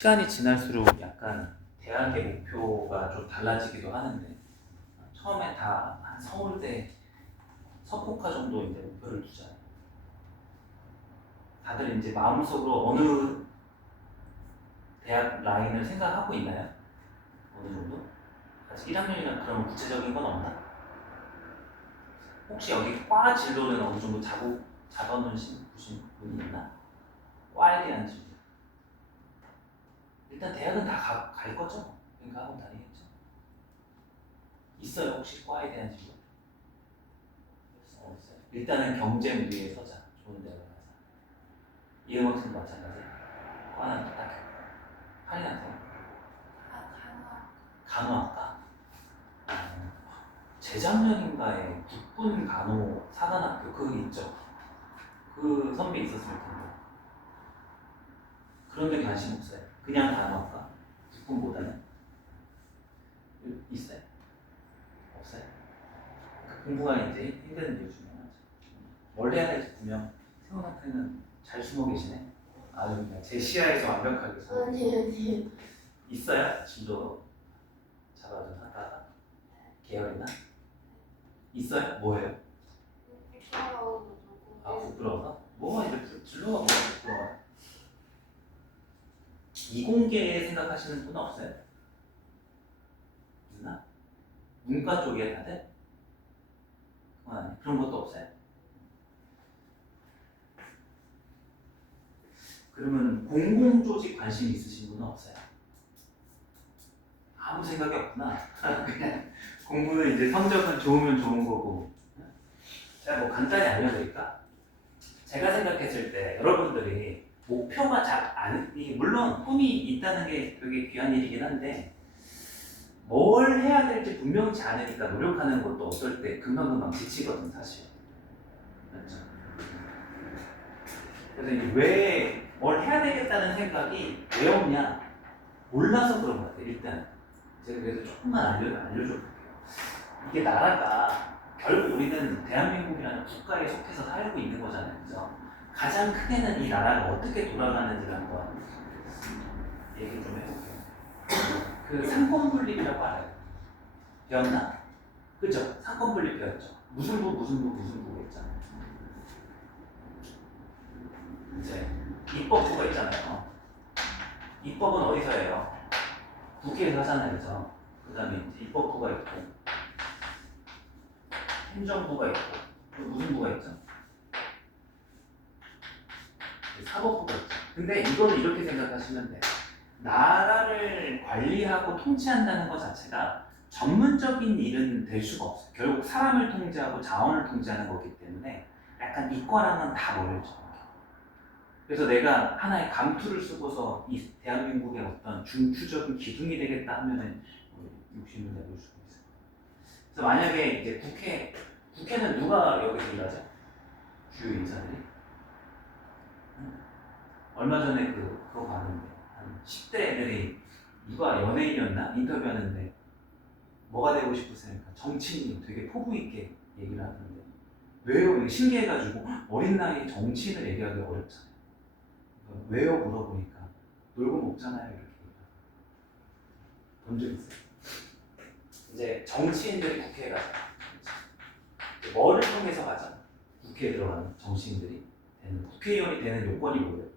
시간이 지날수록 약간 대학의 목표가 좀 달라지기도 하는데 처음에 다 한 서울대 서포카 정도 이제 목표를 두잖아요. 다들 이제 마음속으로 어느 대학 라인을 생각하고 있나요? 어느 정도? 아직 1학년이라 그런 구체적인 건 없나? 혹시 여기 과 진로는 어느 정도 잡아놓으신 분이 있나? 과에 대한 진로. 일단 대학은 다 갈 거죠? 그러니까 하고 다니겠죠? 있어요 혹시 과에 대한 진로? 없어요. 일단은 경쟁 위에 서자. 좋은 데로 가서. 이음학생도 마찬가지. 과는 딱 할인하세요. 간호학과. 재작년인가에 국군 간호 사관학교 그거 있죠. 그 선배 있었을 텐데. 그런 데 관심 없어요. 그냥 간호학과. 국군보다는 있어요. 없어요. 공부가 이제 힘든 이유 중에 하나죠. 뭘 해야 될지 분명 세훈한테는 잘 숨어 계시네. 아주 그냥 제 시야에서 완벽하게 숨어 아니. 있어요? 진도 잡아둔 하다가 계열이나? 있어요? 뭐예요? 부끄러워서? 뭐가 이제 진로가 뭐가 부끄러워요? 이공계 생각하시는 분 없어요? 있나? 문과 쪽에 다들? 그런 것도 없어요? 그러면 공공조직 관심 있으신 분은 없어요? 아무 생각이 없구나. 그냥 공부는 이제 성적은 좋으면 좋은 거고. 제가 뭐 간단히 알려드릴까? 제가 생각했을 때 여러분들이 목표가 물론 꿈이 있다는 게 되게 귀한 일이긴 한데 뭘 해야 될지 분명치 않으니까 노력하는 것도 어떨 때 금방금방 지치거든 사실. 맞죠? 그래서 왜 뭘 해야 되겠다는 생각이 왜 없냐? 몰라서 그런 것 같아요. 일단 제가 그래서 조금만 알려줘 볼게요. 이게 나라가 결국 우리는 대한민국이라는 국가에 속해서 살고 있는 거잖아요. 그죠? 가장 크게는 이 나라가 어떻게 돌아가는지를 한번 얘기 좀 해볼게요. 그 상권분립이라고 알아요? 배웠나? 그죠? 상권분립 배웠죠? 무슨 부가 있잖아요. 이제 입법부가 있잖아요. 입법은 어디서 해요? 국회에서 하잖아요. 그죠? 그 다음에 입법부가 있고 행정부가 있고 또 무슨 부가 있죠? 사법부가 있죠. 근데 이거는 이렇게 생각하시면 돼요. 나라를 관리하고 통치한다는 것 자체가 전문적인 일은 될 수가 없어요. 결국 사람을 통제하고 자원을 통제하는 거기 때문에 약간 이과랑은 다 멀죠. 그래서 내가 하나의 감투를 쓰고서 이 대한민국의 어떤 중추적인 기둥이 되겠다 하면은 욕심을 내볼 수가 있어요. 그래서 만약에 이제 국회는 누가 여기서 일하죠? 주요 인사들이? 얼마 전에 그거 봤는데 한 10대 애들이 누가 연예인이었나? 인터뷰하는데 뭐가 되고 싶으세요? 정치인 되게 포부 있게 얘기를 하는데 왜요? 신기해가지고 어린 나이에 정치인을 얘기하기 어렵잖아요. 왜요? 물어보니까 놀고 먹잖아요. 이렇게 본 적 있어요. 이제 정치인들이 국회에 가잖아. 뭐를 통해서 가잖아. 국회에 들어가는 정치인들이 국회의원이 되는 요건이 뭐예요?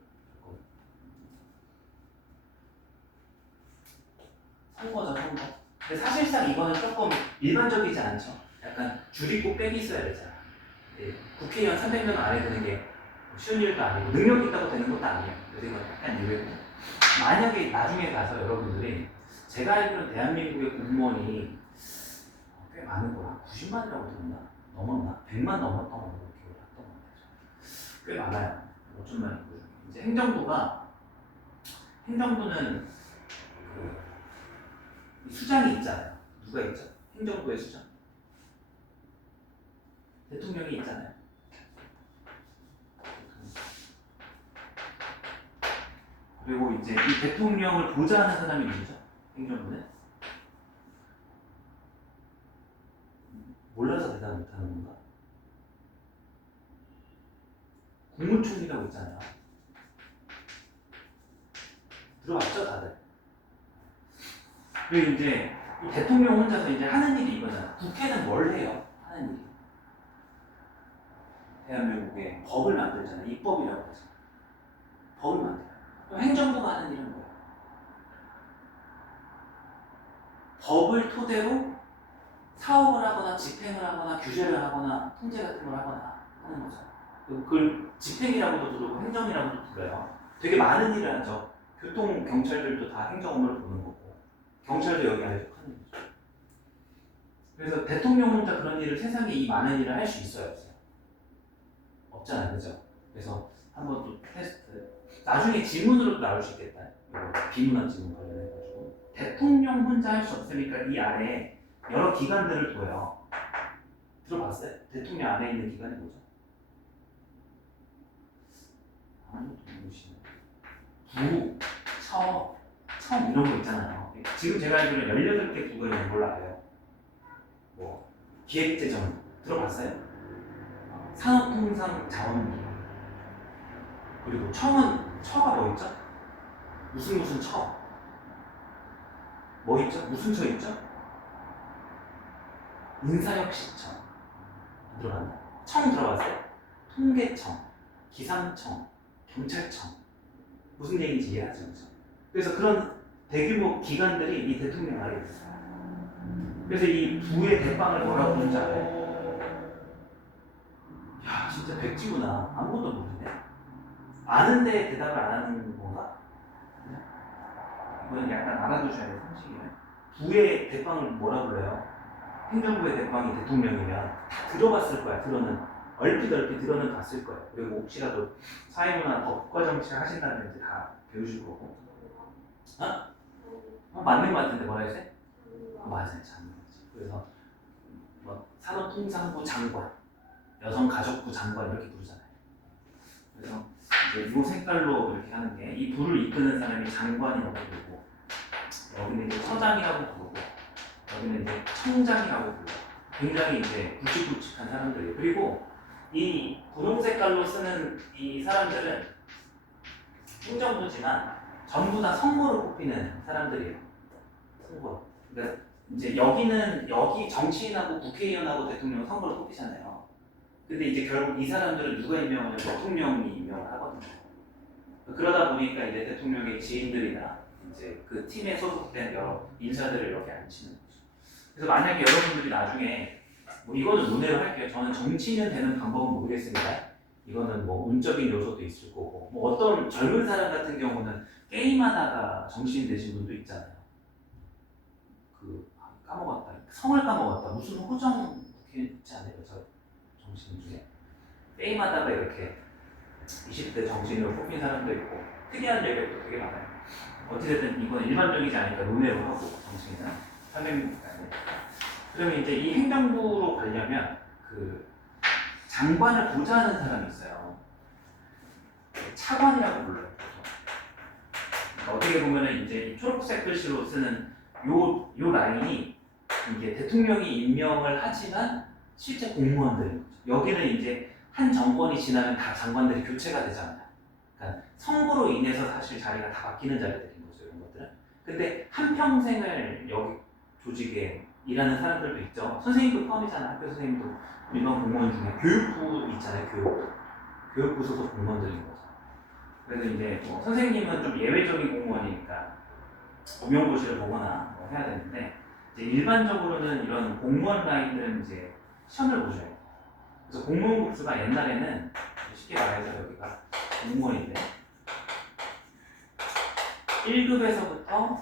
선거죠, 선거. 근데 사실상 이거는 조금 일반적이지 않죠. 약간 줄이고 빼기 써야 되잖아. 국회의원 300명 안에 드는 게 쉬운 일도 아니고 능력 있다고 되는 것도 아니에요. 그래서 이건 약간 유예고. 만약에 나중에 가서 여러분들이 제가 알기로는 대한민국의 공무원이 꽤 많은 거야. 90만이라고 들었나? 넘었나? 100만 넘었던 걸로 기억을 했던 것 같아요. 꽤 많아요. 5천만 있고. 이제 행정부는 수장이 있잖아요. 누가 있죠? 행정부의 수장. 대통령이 있잖아요. 그리고 이제 이 대통령을 보좌하는 사람이 누구죠? 행정부는? 몰라서 대답 못하는 건가? 국무총리라고 있잖아요. 들어봤죠, 다들? 그리고 이제 이 대통령 혼자서 이제 하는 일이 이거잖아. 국회는 뭘 해요? 하는 일이. 대한민국에 법을 만들잖아. 입법이라고 하죠. 법을 만들어요. 그럼 행정부가 하는 일은 뭐예요? 법을 토대로 사업을 하거나 집행을 하거나 규제를 하거나 통제 같은 걸 하거나 하는 거죠. 그걸 집행이라고도 부르고 행정이라고도 불러요. 되게 많은 일을 하죠. 교통 경찰들도 다 행정 업무를 보는 거고 경찰도 여기 안에 속하는 거죠. 그래서 대통령 혼자 그런 일을 세상에 이 많은 일을 할 수 있어요, 없어요? 없잖아요, 그죠? 그래서 한번 또 테스트. 나중에 질문으로도 나올 수 있겠다. 비문학 질문 관련해가지고 대통령 혼자 할 수 없으니까 이 아래 여러 기관들을 둬요. 들어봤어요? 대통령 안에 있는 기관이 뭐죠? 아무것도 모르시네. 부, 처, 청 이런 거 있잖아요. 지금 제가 알기로는 18개 국어에 있는 걸로 알아요. 뭐 기획재정 들어봤어요? 산업통상자원부기관. 그리고 청은 처가 뭐 있죠? 무슨 처? 뭐 있죠? 무슨 처 있죠? 인사혁신청. 안 들어봤나? 청 들어봤어요? 통계청, 기상청, 경찰청. 무슨 얘기인지 이해하죠? 그렇죠? 그래서 그런 대규모 기관들이 이 대통령 아래에 있어요. 그래서 이 부의 대빵을 뭐라고 부르는지 알아요? 야, 진짜 백지구나. 아무것도 모르네. 아는데 대답을 안 하는 건가? 이건 약간 알아두셔야 될 상식이에요. 부의 대빵을 뭐라 불러요? 행정부의 대빵이 대통령이면 다 들어봤을 거야. 얼핏 들어는 봤을 거예요. 그리고 혹시라도 사회문화, 법과 정치를 하신다면 이제 다 배우실 거고. 맞는 것 같은데 뭐라 했어요? 맞아요, 장관이죠. 그래서 뭐 산업통상부 장관, 여성가족부 장관 이렇게 부르잖아요. 그래서 이제 이 색깔로 이렇게 하는 게 이 부를 이끄는 사람이 장관이라고 부르고, 여기는 이제 처장이라고 부르고, 여기는 이제 청장이라고 부르고, 굉장히 이제 굵직굵직한 사람들이에요. 그리고 이 분홍 색깔로 쓰는 이 사람들은 행정부지만 전부 다 선거로 뽑히는 사람들이에요. 선거. 그러니까 이제 여기 정치인하고 국회의원하고 대통령 선거를 뽑히잖아요. 근데 이제 결국 이 사람들은 누가 임명하냐면 대통령이 임명을 하거든요. 그러다 보니까 이제 대통령의 지인들이나 이제 그 팀에 소속된 여러 인사들을 이렇게 앉히는 거죠. 그래서 만약에 여러분들이 나중에 뭐 이거는 논의를 할게요. 저는 정치인 되는 방법은 모르겠습니다. 이거는 뭐 운적인 요소도 있을 거고, 뭐 어떤 젊은 사람 같은 경우는 게임하다가 정치인 되신 분도 있잖아요. 까먹었다. 성을 까먹었다. 무슨 호정 있지 않아요? 저 정치인 중에 게임하다가 이렇게 20대 정치인으로 뽑힌 사람도 있고 특이한 얘기도 되게 많아요. 어찌됐든 이건 일반적이지 않으니까 논의를 하고 정치인은 설명입니다. 그러면 이제 이 행정부로 가려면 그 장관을 보좌하는 사람이 있어요. 차관이라고 불러요. 그러니까 어떻게 보면은 이제 초록색 글씨로 쓰는 요 라인이 이게 대통령이 임명을 하지만 실제 공무원들인 거죠. 여기는 이제 한 정권이 지나면 다 장관들이 교체가 되잖아요. 그러니까 선거로 인해서 사실 자리가 다 바뀌는 자리들인 거죠, 이런 것들은. 근데 한 평생을 여기 조직에 일하는 사람들도 있죠. 선생님도 포함이잖아요. 학교 선생님도 일반 공무원 중에 교육부 있잖아요. 교육부 소속 공무원들인 거죠. 그래서 이제 뭐 선생님은 좀 예외적인 공무원이니까 임용고시를 보거나 뭐 해야 되는데 이제 일반적으로는 이런 공무원 라인들은 이제 시험을 보셔야 돼요. 그래서 공무원 급수가 옛날에는 쉽게 말해서 여기가 공무원인데 1급에서부터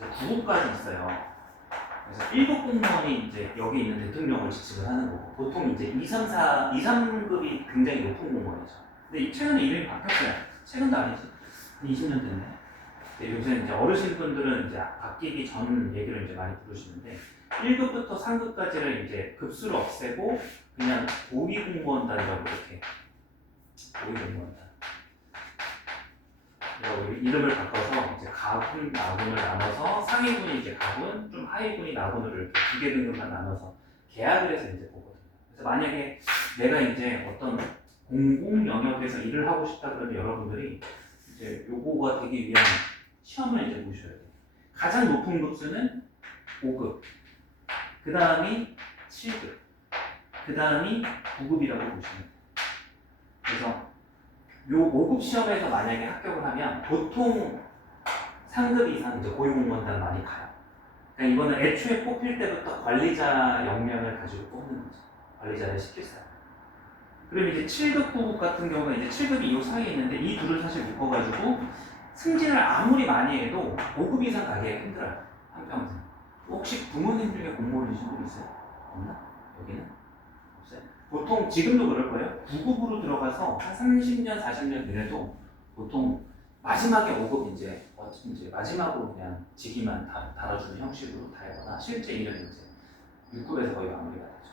9급까지 있어요. 그래서 1급 공무원이 이제 여기 있는 대통령을 지칭을 하는 거고, 보통 이제 2, 3, 4, 2, 3급이 굉장히 높은 공무원이죠. 근데 최근에 이름이 바뀌었어요. 최근도 아니지. 20년 됐네. 요새 이제 어르신분들은 이제 바뀌기 전 얘기를 이제 많이 부르시는데 1급부터 3급까지를 이제 급수를 없애고 그냥 고위공무원단이라고 이렇게 고위공무원단 이름을 바꿔서 이제 가군, 나군을 나눠서 상위군이 이제 가군, 좀 하위군이 나군으로 이렇게 두 개 등급만 나눠서 계약을 해서 이제 보거든요. 그래서 만약에 내가 이제 어떤 공공 영역에서 일을 하고 싶다 그러면 여러분들이 이제 요거가 되기 위한 시험을 이제 보셔야 돼요. 가장 높은 급수는 5급, 그 다음이 7급, 그 다음이 9급이라고 보시면 돼요. 그래서 요 5급 시험에서 만약에 합격을 하면 보통 상급 이상 이제 고위공무원단 많이 가요. 그러니까 이거는 애초에 뽑힐 때부터 관리자 역량을 가지고 뽑는 거죠. 관리자를 시킬 사람. 그럼 이제 7급, 9급 같은 경우는 이제 7급이 이 사이에 있는데 이 둘을 사실 묶어가지고 승진을 아무리 많이 해도 5급 이상 가기가 힘들어요. 한평생. 혹시 부모님 중에 공무원이신 분 있어요? 없나? 여기는? 없어요? 보통 지금도 그럴 거예요. 9급으로 들어가서 한 30년, 40년 이래도 보통 마지막에 5급 이제 마지막으로 그냥 직위만 달아주는 형식으로 달거나 실제 일은 이제 6급에서 거의 마무리가 되죠.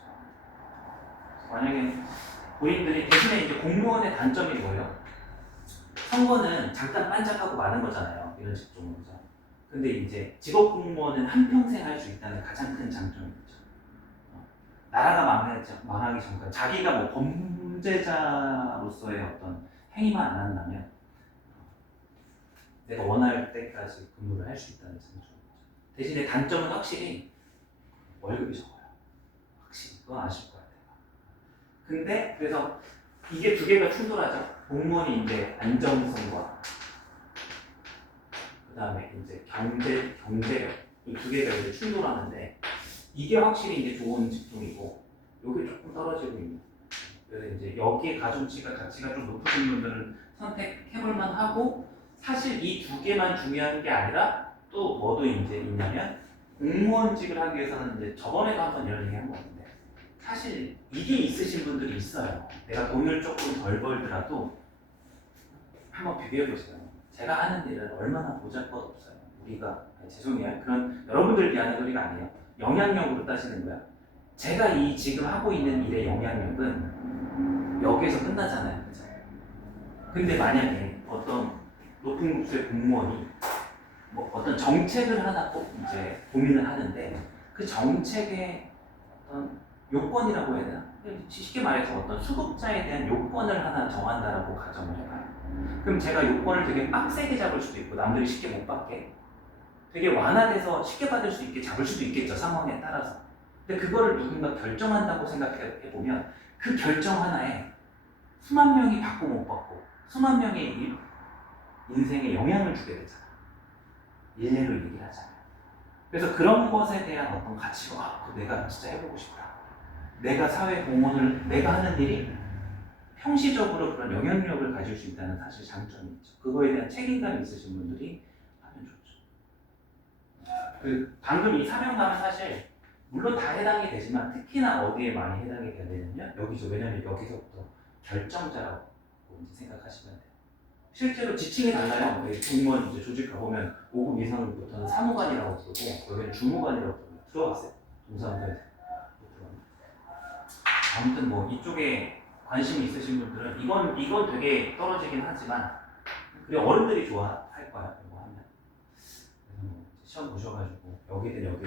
만약에 본인들이 대신에 이제 공무원의 단점이 뭐예요? 선거는 잠깐 반짝하고 마는 거잖아요. 이런 직종은 그죠? 근데 이제 직업 공무원은 한평생 할 수 있다는 가장 큰 장점이 있죠. 나라가 망하기 전까지 자기가 뭐 범죄자로서의 어떤 행위만 안 한다면 내가 원할 때까지 근무를 할 수 있다는 장점이죠. 대신에 단점은 확실히 월급이 적어요. 확실히 그건 아실 것 같아요. 근데 그래서 이게 두 개가 충돌하죠. 공무원이 이제 안정성과 그 다음에 이제 경제력 이 두 개가 이제 충돌하는데 이게 확실히 이제 좋은 직종이고 여기 조금 떨어지고 있는. 그래서 이제 여기에 가중치가 가치가 좀 높으신 분들은 선택해볼 만하고 사실 이 두 개만 중요한 게 아니라 또 뭐도 이제 있냐면 공무원직을 하기 위해서는 이제 저번에도 한번 이런 얘기 한 거 같은데 사실 이게 있으신 분들이 있어요. 내가 돈을 조금 덜 벌더라도 한번 비교해 보세요. 제가 하는 일은 얼마나 보잘것없어요. 우리가 죄송해요. 그런 여러분들 위한 소리가 아니에요. 영향력으로 따지는 거야. 제가 이 지금 하고 있는 일의 영향력은 여기에서 끝나잖아요. 그죠? 근데 만약에 어떤 높은 급수의 공무원이 뭐 어떤 정책을 하나 꼭 이제 고민을 하는데 그 정책의 어떤 요건이라고 해야 되나? 쉽게 말해서 어떤 수급자에 대한 요건을 하나 정한다라고 가정을 해봐요. 그럼 제가 요건을 되게 빡세게 잡을 수도 있고 남들이 쉽게 못 받게 되게 완화돼서 쉽게 받을 수 있게 잡을 수도 있겠죠. 상황에 따라서. 근데 그거를 누군가 결정한다고 생각해보면 그 결정 하나에 수만 명이 받고 못 받고 수만 명의 인생에 영향을 주게 되잖아. 일례로 얘기를 하잖아요. 그래서 그런 것에 대한 어떤 가치가 내가 진짜 해보고 싶다. 내가 사회 공헌을 내가 하는 일이 평시적으로 그런 영향력을 가질 수 있다는 사실 장점이 있죠. 그거에 대한 책임감이 있으신 분들이 하면 좋죠. 방금 이 사명감은 사실 물론 다 해당이 되지만 특히나 어디에 많이 해당이 돼야 되냐면 여기죠. 왜냐면 여기서부터 결정자라고 이제 생각하시면 돼요. 실제로 지칭이 달라요. 공무원 이제 조직 가보면 5급 이상부터는 사무관이라고 부르고 여기는 주무관이라고 부르고 들어봤어요. 동사무소에서. 아무튼 뭐 이쪽에 관심이 있으신 분들은 이건 되게 떨어지긴 하지만 그리고 어른들이 좋아할 거야. 이거 하면. 그래서 뭐 시험 보셔가지고 여기든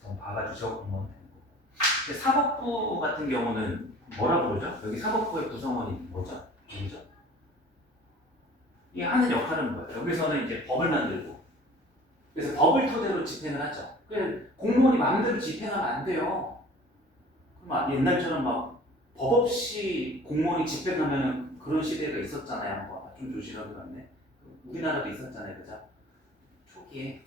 보통 봐가지고 직업 공무원 되는 거고. 근데 사법부 같은 경우는 뭐라 부르죠? 여기 사법부의 구성원이 뭐죠? 누구죠? 이게 하는 역할은 뭐예요? 여기서는 이제 법을 만들고 그래서 법을 토대로 집행을 하죠. 그래서 공무원이 마음대로 집행하면 안 돼요. 그럼 옛날처럼 막 법 없이 공무원이 집행하면 그런 시대가 있었잖아요. 좀 조심하고 갔네. 우리나라도 있었잖아요, 그죠? 초기에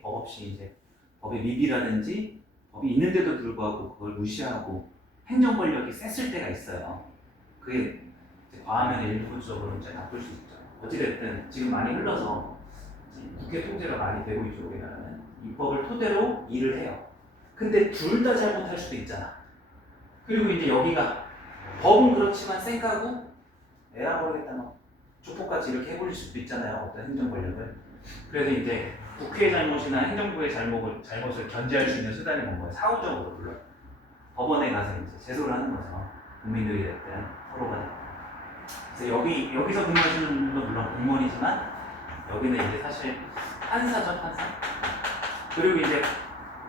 법 없이 이제 법의 미비라든지 법이 있는데도 불구하고 그걸 무시하고 행정 권력이 셌을 때가 있어요. 그게 과하면 일부적으로 이제 나쁠 수 있죠. 어찌됐든 지금 많이 흘러서 국회 통제가 많이 되고 있죠. 우리나라는 입법을 토대로 일을 해요. 근데 둘 다 잘못할 수도 있잖아. 그리고 이제 여기가 법은 그렇지만 쌩까고 에라 모르겠다 막 조폭같이 이렇게 해버릴 수도 있잖아요. 어떤 행정 권력을. 그래서 이제 국회의 잘못이나 행정부의 잘못을 견제할 수 있는 수단이 뭔 거예요? 사후적으로 불러요. 법원에 가서 이제 제소를 하는 거죠. 국민들이 됐든 서로가 됐든. 그래서 여기서 근무하시는 분도 물론 공무원이지만 여기는 이제 사실 판사죠, 판사. 그리고 이제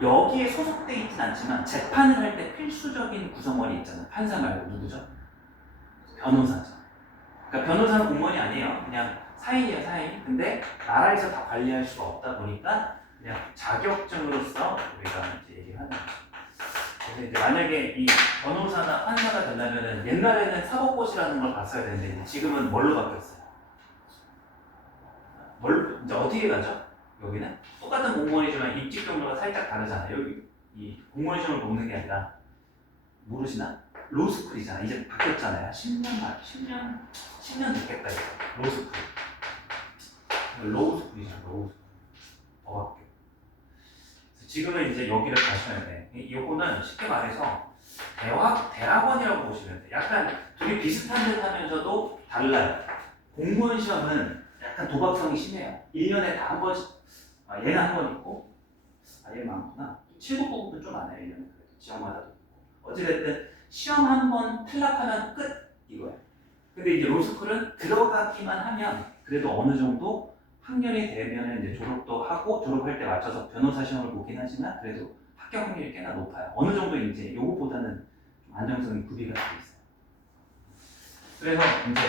여기에 소속돼 있진 않지만 재판을 할 때 필수적인 구성원이 있잖아요. 판사 말고 누구죠? 변호사죠. 그러니까 변호사는 공무원이 아니에요. 그냥 사인이에요, 사인. 근데 나라에서 다 관리할 수가 없다 보니까 그냥 자격증으로서 우리가 이제 얘기하는 거죠. 그래서 이제 만약에 이 변호사나 판사가 된다면은 옛날에는 사법고시라는 걸 봤어야 되는데 이제 지금은 뭘로 바뀌었어요? 이제 어떻게 가죠? 여기는 똑같은 공무원이지만 입직 경로가 살짝 다르잖아요. 여기 이 공무원 시험을 보는 게 아니라 모르시나? 로스쿨이잖아. 이제 바뀌었잖아요. 10년 됐겠다 이거. 로스쿨. 로스쿨이잖아. 로스쿨. 더 바뀌어. 지금은 이제 여기를 가셔야 돼. 이거는 쉽게 말해서 대학원이라고 보시면 돼. 약간 되게 비슷한 듯 하면서도 달라요. 공무원 시험은 약간 도박성이 심해요. 1년에 다 한 번씩, 얘는 한 번 있고, 얘 많구나. 7급부분 좀 많아요, 1년에. 그래도 지역마다도 있고. 어찌됐든, 시험 한 번 탈락하면 끝! 이거예요. 근데 이제 로스쿨은 들어가기만 하면 그래도 어느 정도 학년이 되면 이제 졸업도 하고 졸업할 때 맞춰서 변호사 시험을 보긴 하지만 그래도 합격 확률이 꽤나 높아요. 어느 정도 이제 요것보다는 좀 안정성이 구비가 되어 있어요. 그래서 이제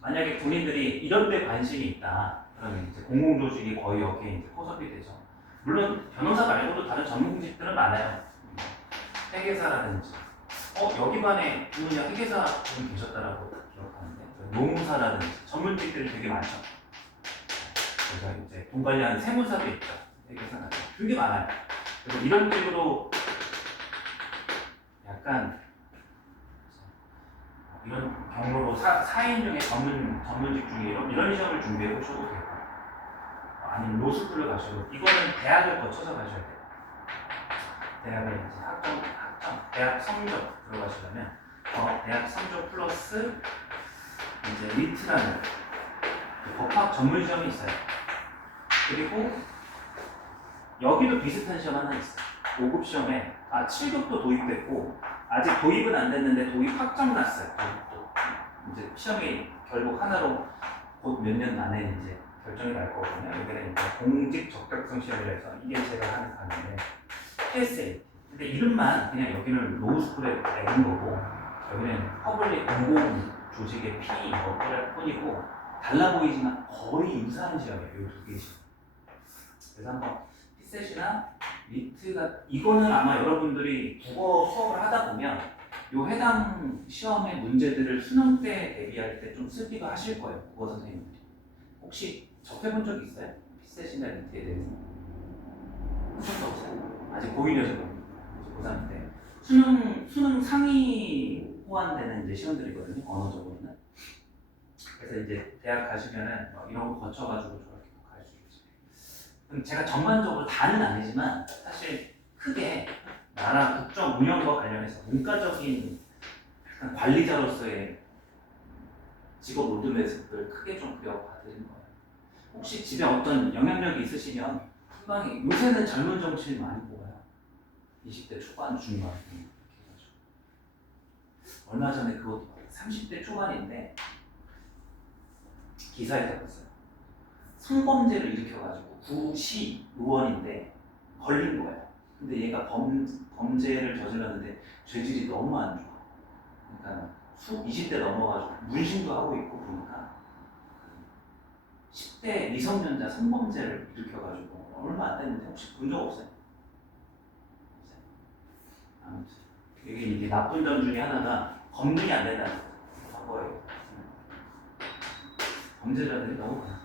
만약에 군인들이 이런 데 관심이 있다. 그러면 이제 공공조직이 거의 여기에 이제 포섭이 되죠. 물론 변호사 말고도 다른 전문직들은 많아요. 회계사라든지. 여기 반에 분이야 회계사 분 계셨다라고 기억하는데 노무사라든지 전문직들이 되게 많죠. 그래서 이제 돈 관리하는 세무사도 있죠. 회계사나 되게 많아요. 그래서 이런 식으로 약간 이런 경로로 사인 중에 전문직 중에 이런 시험을 준비해 보셔도 되고 아니면 로스쿨을 가셔도 이거는 대학을 거쳐서 가셔야 돼요. 대학을 이제 학점, 대학 성적 들어가시려면 대학 성적 플러스 이제 리트라는 법학 전문 시험이 있어요. 그리고 여기도 비슷한 시험 하나 있어요. 5급 시험에 7급도 도입됐고 아직 도입은 안 됐는데 도입 확정 났어요. 이제 시험이 결국 하나로 곧 몇 년 안에 이제 결정이 날 거거든요. 여기는 이제 공직 적격성 시험이라 해서 이게 제가 하는 강의인데 PSA. 근데 이름만 그냥 여기는 로스쿨에 내린 거고 여기는 퍼블릭 공공 조직의 P 이거일 뿐이고 달라 보이지만 거의 유사한 시험이에요. 이 두 개 시험. 그래서 한번 피셋이나 리트가 이거는 아마 여러분들이 국어 수업을 하다 보면 요 해당 시험의 문제들을 수능 때 대비할 때 좀 쓰기도 하실 거예요. 국어 선생님들이. 혹시 접해본 적 있어요? 피셋이나 리트에 대해서? 하셨도 없어요? 아직 고1이어서 고3 때 수능 상위 호환되는 이제 시험들이거든요. 언어적으로는. 그래서 이제 대학 가시면은 이런 거 거쳐가지고 저렇게 갈 수 있죠. 그럼 제가 전반적으로 다는 아니지만 사실 크게 나라 국정 운영과 관련해서 문과적인 약간 관리자로서의 직업 로드맵을 크게 좀 그려봐드리는 거예요. 혹시 집에 어떤 영향력이 있으시면 후방에 요새는 젊은 정치인 많이 뽑아요. 20대 초반, 중반 이렇게 해가지고 얼마 전에 그것도 30대 초반인데 기사에 봤어요. 성범죄를 일으켜가지고 구시 의원인데 걸린 거예요. 근데 얘가 범죄를 저질렀는데 죄질이 너무 안 좋아. 그러니까 20대 넘어가지고 문신도 하고 있고 보니까 10대 미성년자 성범죄를 일으켜가지고 얼마 안 됐는데 혹시 본 적 없어요? 아무튼 이게 나쁜 점 중에 하나가 검증이 안 된다는 거예요. 범죄자들이 너무 많아.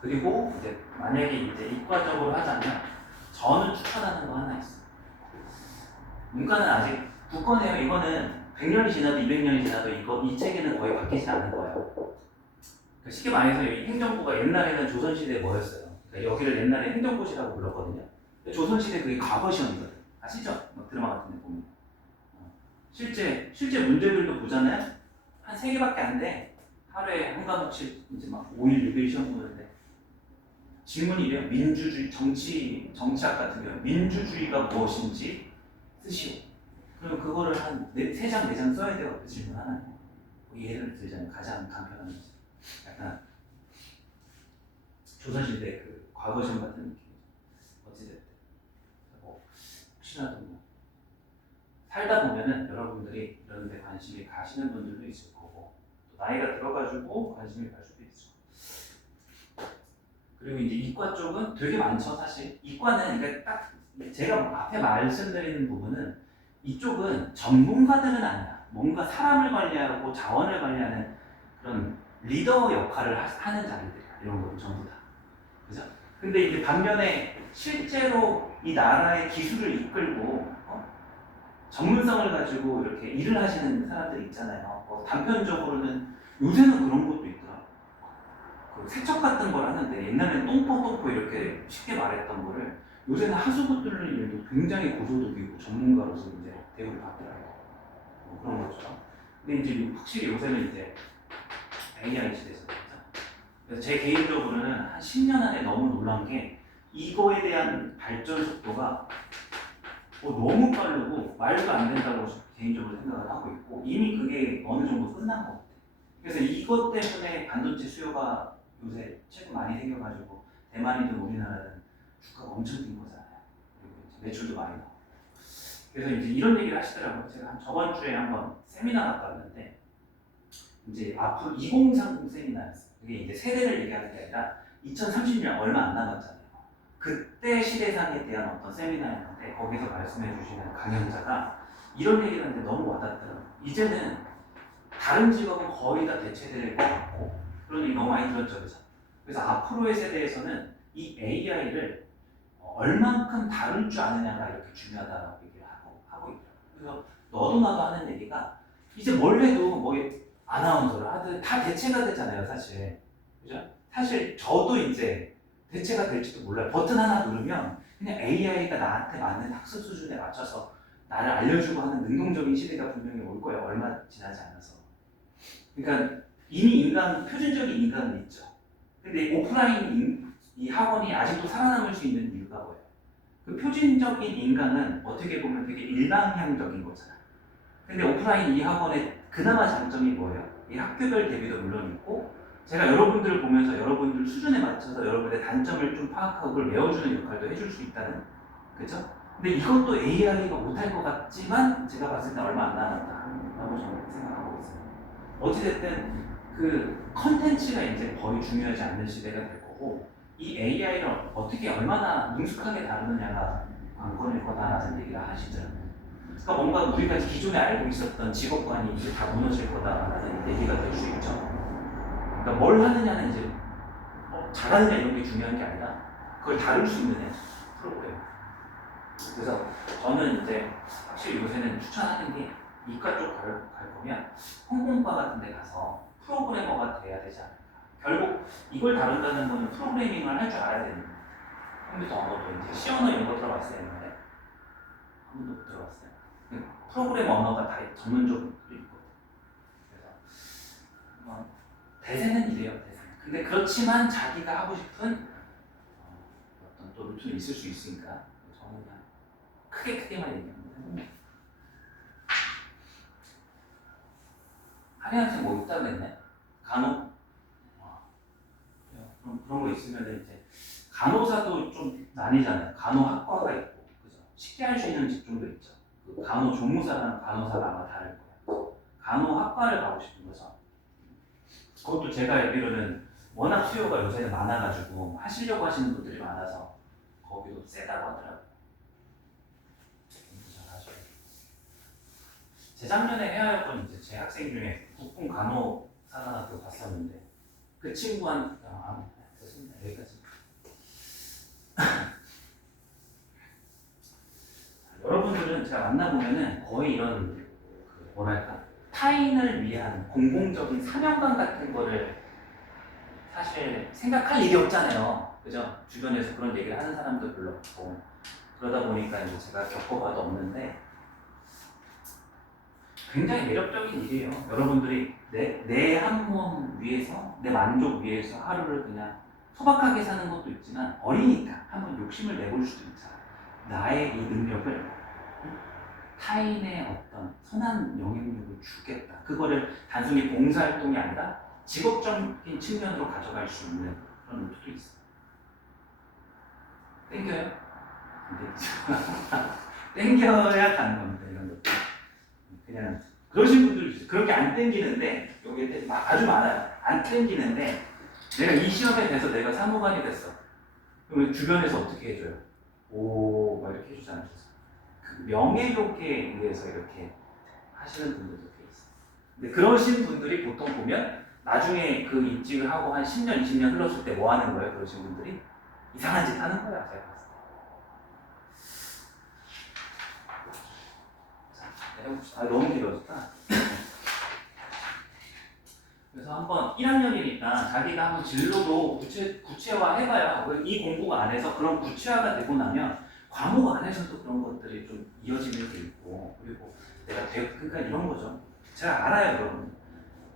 그리고 이제 만약에 이제 이과적으로 하자면 저는 추천하는 거 하나 있어요. 문과는 아직 국권이에요. 이거는 100년이 지나도 200년이 지나도 이 체계는 거의 바뀌지 않을 거예요. 쉽게 말해서 행정부가 옛날에는 조선시대에 뭐였어요? 그러니까 여기를 옛날에 행정고시라고 불렀거든요. 조선시대 그게 과거 시험이거든. 아시죠? 드라마 같은 데 보면. 실제 문제들도 보잖아요. 한 3개밖에 안 돼. 하루에 한 과목씩 이제 막 5일, 6일 시험 보는데 질문이 이래요. 민주주의, 정치학 같은 경우 민주주의가 무엇인지 쓰시오. 그럼 그거를 한 3장, 4장 써야 돼요. 그 질문 하나에. 예를 들자면 가장 간편한 거죠. 약간 조선시대 그 과거 시험 같은 느낌. 어찌됐든. 혹시라도 살다 보면은 여러분들이 이런 데 관심이 가시는 분들도 있을 거고 또 나이가 들어가지고 관심이 갈 수도 있죠. 그리고 이제 이과 쪽은 되게 많죠, 사실. 이과는 그러니까 딱 제가 앞에 말씀드리는 부분은 이쪽은 전문가들은 아니야. 뭔가 사람을 관리하고 자원을 관리하는 그런 리더 역할을 하는 자리들이야. 이런 거 전부 다. 그죠? 근데 이제 반면에 실제로 이 나라의 기술을 이끌고 전문성을 가지고 이렇게 일을 하시는 사람들이 있잖아요. 단편적으로는 요새는 그런 것도 있더라. 그 세척 같은 걸 하는데 옛날에는 똥포 이렇게 쉽게 말했던 거를 요새는 하수구 뚫는 일도 굉장히 고소득이고 전문가로서 이제 대우를 받더라고요. 그런 거죠. 근데 이제 확실히 요새는 이제 AI 시대에서 그래서 제 개인적으로는 한 10년 안에 너무 놀란 게 이거에 대한 발전 속도가 너무 빠르고 말도 안 된다고 개인적으로 생각을 하고 있고 이미 그게 어느 정도 끝난 것 같아요. 그래서 이것 때문에 반도체 수요가 요새 최근 많이 생겨가지고 대만이든 우리나라든 주가가 엄청 뛴 거잖아요. 그리고 이제 매출도 많이 나오고. 그래서 이제 이런 얘기를 하시더라고요. 제가 저번 주에 한번 세미나 갔다 왔는데 이제 앞으로 2030 세미나였어요. 그게 이제 세대를 얘기하는 게 아니라 2030년 얼마 안 남았잖아요. 그때 시대상에 대한 어떤 세미나였는데 거기서 말씀해 주시는 강연자가 이런 얘기를 하는데 너무 와닿더라고요. 이제는 다른 직업은 거의 다 대체될 것 같고 그런 얘기 너무 많이 들었죠. 그래서 앞으로의 세대에서는 이 AI를 얼만큼 다룰 줄 아느냐가 이렇게 중요하다고 얘기를 하고 있더라고요. 그래서 너도 나도 하는 얘기가 이제 뭘 해도 뭐 아나운서를 하든 다 대체가 되잖아요, 사실. 그죠? 사실 저도 이제 대체가 될지도 몰라요. 버튼 하나 누르면 그냥 AI가 나한테 맞는 학습 수준에 맞춰서 나를 알려주고 하는 능동적인 시대가 분명히 올 거예요. 얼마 지나지 않아서. 그러니까 이미 표준적인 인간은 있죠. 근데 오프라인 이 학원이 아직도 살아남을 수 있는 이유가 뭐예요? 그 표준적인 인간은 어떻게 보면 되게 일방향적인 거잖아요. 근데 오프라인 이 학원의 그나마 장점이 뭐예요? 이 학교별 대비도 물론 있고 제가 여러분들을 보면서 여러분들 수준에 맞춰서 여러분의 단점을 좀 파악하고 그걸 메워주는 역할도 해줄 수 있다는, 그죠? 근데 이것도 AI가 못할 것 같지만 제가 봤을 때 얼마 안 남았다라고 저는 생각하고 있어요. 어찌됐든 그 컨텐츠가 이제 거의 중요하지 않는 시대가 될 거고 이 AI를 어떻게 얼마나 능숙하게 다루느냐가 관건일 거다라는 얘기를 하시더라고요. 그러니까 뭔가 우리가 기존에 알고 있었던 직업관이 이제 다 무너질 거다라는 얘기가 될 수 있죠. 그러니까 뭘 하느냐는 이제 잘하느냐 이런 게 중요한 게 아니라 그걸 다룰 수 있느냐 프로그램. 그래서 저는 이제 확실히 요새는 추천하는 게 이과 쪽 갈 거면 홍콩과 같은 데 가서 프로그래머가 돼야 되지 않을까. 결국 이걸 다룬다는 거는 프로그래밍을 할 줄 알아야 되는 거예요. 컴퓨터 언어도 이제 C 언어 이런 거 들어봤어야 했는데 한 번도 못 들어봤어요. 프로그램 언어가 다 전문적으로 있거든요. 그래서 대세는 이래요, 대세는. 근데 그렇지만 자기가 하고 싶은 어떤 또 루트는 있을 수 있으니까 저는 그냥 크게만 얘기합니다. 한혜 학생 뭐 있다고 그랬네? 간호? 그런 거 있으면 이제 간호사도 좀 나뉘잖아요. 간호학과가 있고, 그죠? 쉽게 할 수 있는 직종도 있죠. 그 간호조무사랑 간호사가 아마 다를 거예요. 간호학과를 가고 싶은 거죠. 그것도 제가 알기로는 워낙 수요가 요새는 많아가지고 하시려고 하시는 분들이 많아서 거기도 세다고 하더라고요. 재작년에 해외여권 이제 제 학생 중에 국군 간호사관학교 갔었는데 그 친구한 됐습니다. 여기까지. 여러분들은 제가 만나보면은 거의 이런 뭐랄까 타인을 위한 공공적인 사명감 같은 거를 사실 생각할 일이 없잖아요. 그죠? 주변에서 그런 얘기를 하는 사람도 별로 없고 그러다 보니까 이제 제가 겪어봐도 없는데 굉장히 매력적인 일이에요. 여러분들이 내 한 몸 위해서 내 만족 위해서 하루를 그냥 소박하게 사는 것도 있지만 어리니까 한번 욕심을 내볼 수도 있잖아요. 나의 이 능력을 타인의 어떤 선한 영향력을 주겠다. 그거를 단순히 봉사활동이 아니라 직업적인 측면으로 가져갈 수 있는 그런 루트도 있어요. 땡겨요? 안 땡기죠. 땡겨야 가는 겁니다. 이런 것도. 그냥 그러신 분들이 있어요. 그렇게 안 땡기는데, 여기 아주 많아요. 안 땡기는데, 내가 이 시험에 돼서 내가 사무관이 됐어. 그러면 주변에서 어떻게 해줘요? 오, 막 이렇게 해주잖아요. 그 명예욕에 의해서 이렇게 하시는 분들도 꽤 있어요. 근데 그러신 분들이 보통 보면 나중에 그 입직을 하고 한 10년, 20년 흘렀을 때 뭐 하는 거예요? 그러신 분들이? 이상한 짓 하는 거야, 제가 봤을 때. 자, 너무 길어졌다. 그래서 한번 1학년이니까 자기가 한번 진로도 구체화 해봐야 이 공부가 안에서 그런 구체화가 되고 나면 과목 안에서도 그런 것들이 좀 이어지는 게 있고, 그리고 내가 그러니까 이런 거죠. 제가 알아요, 여러분.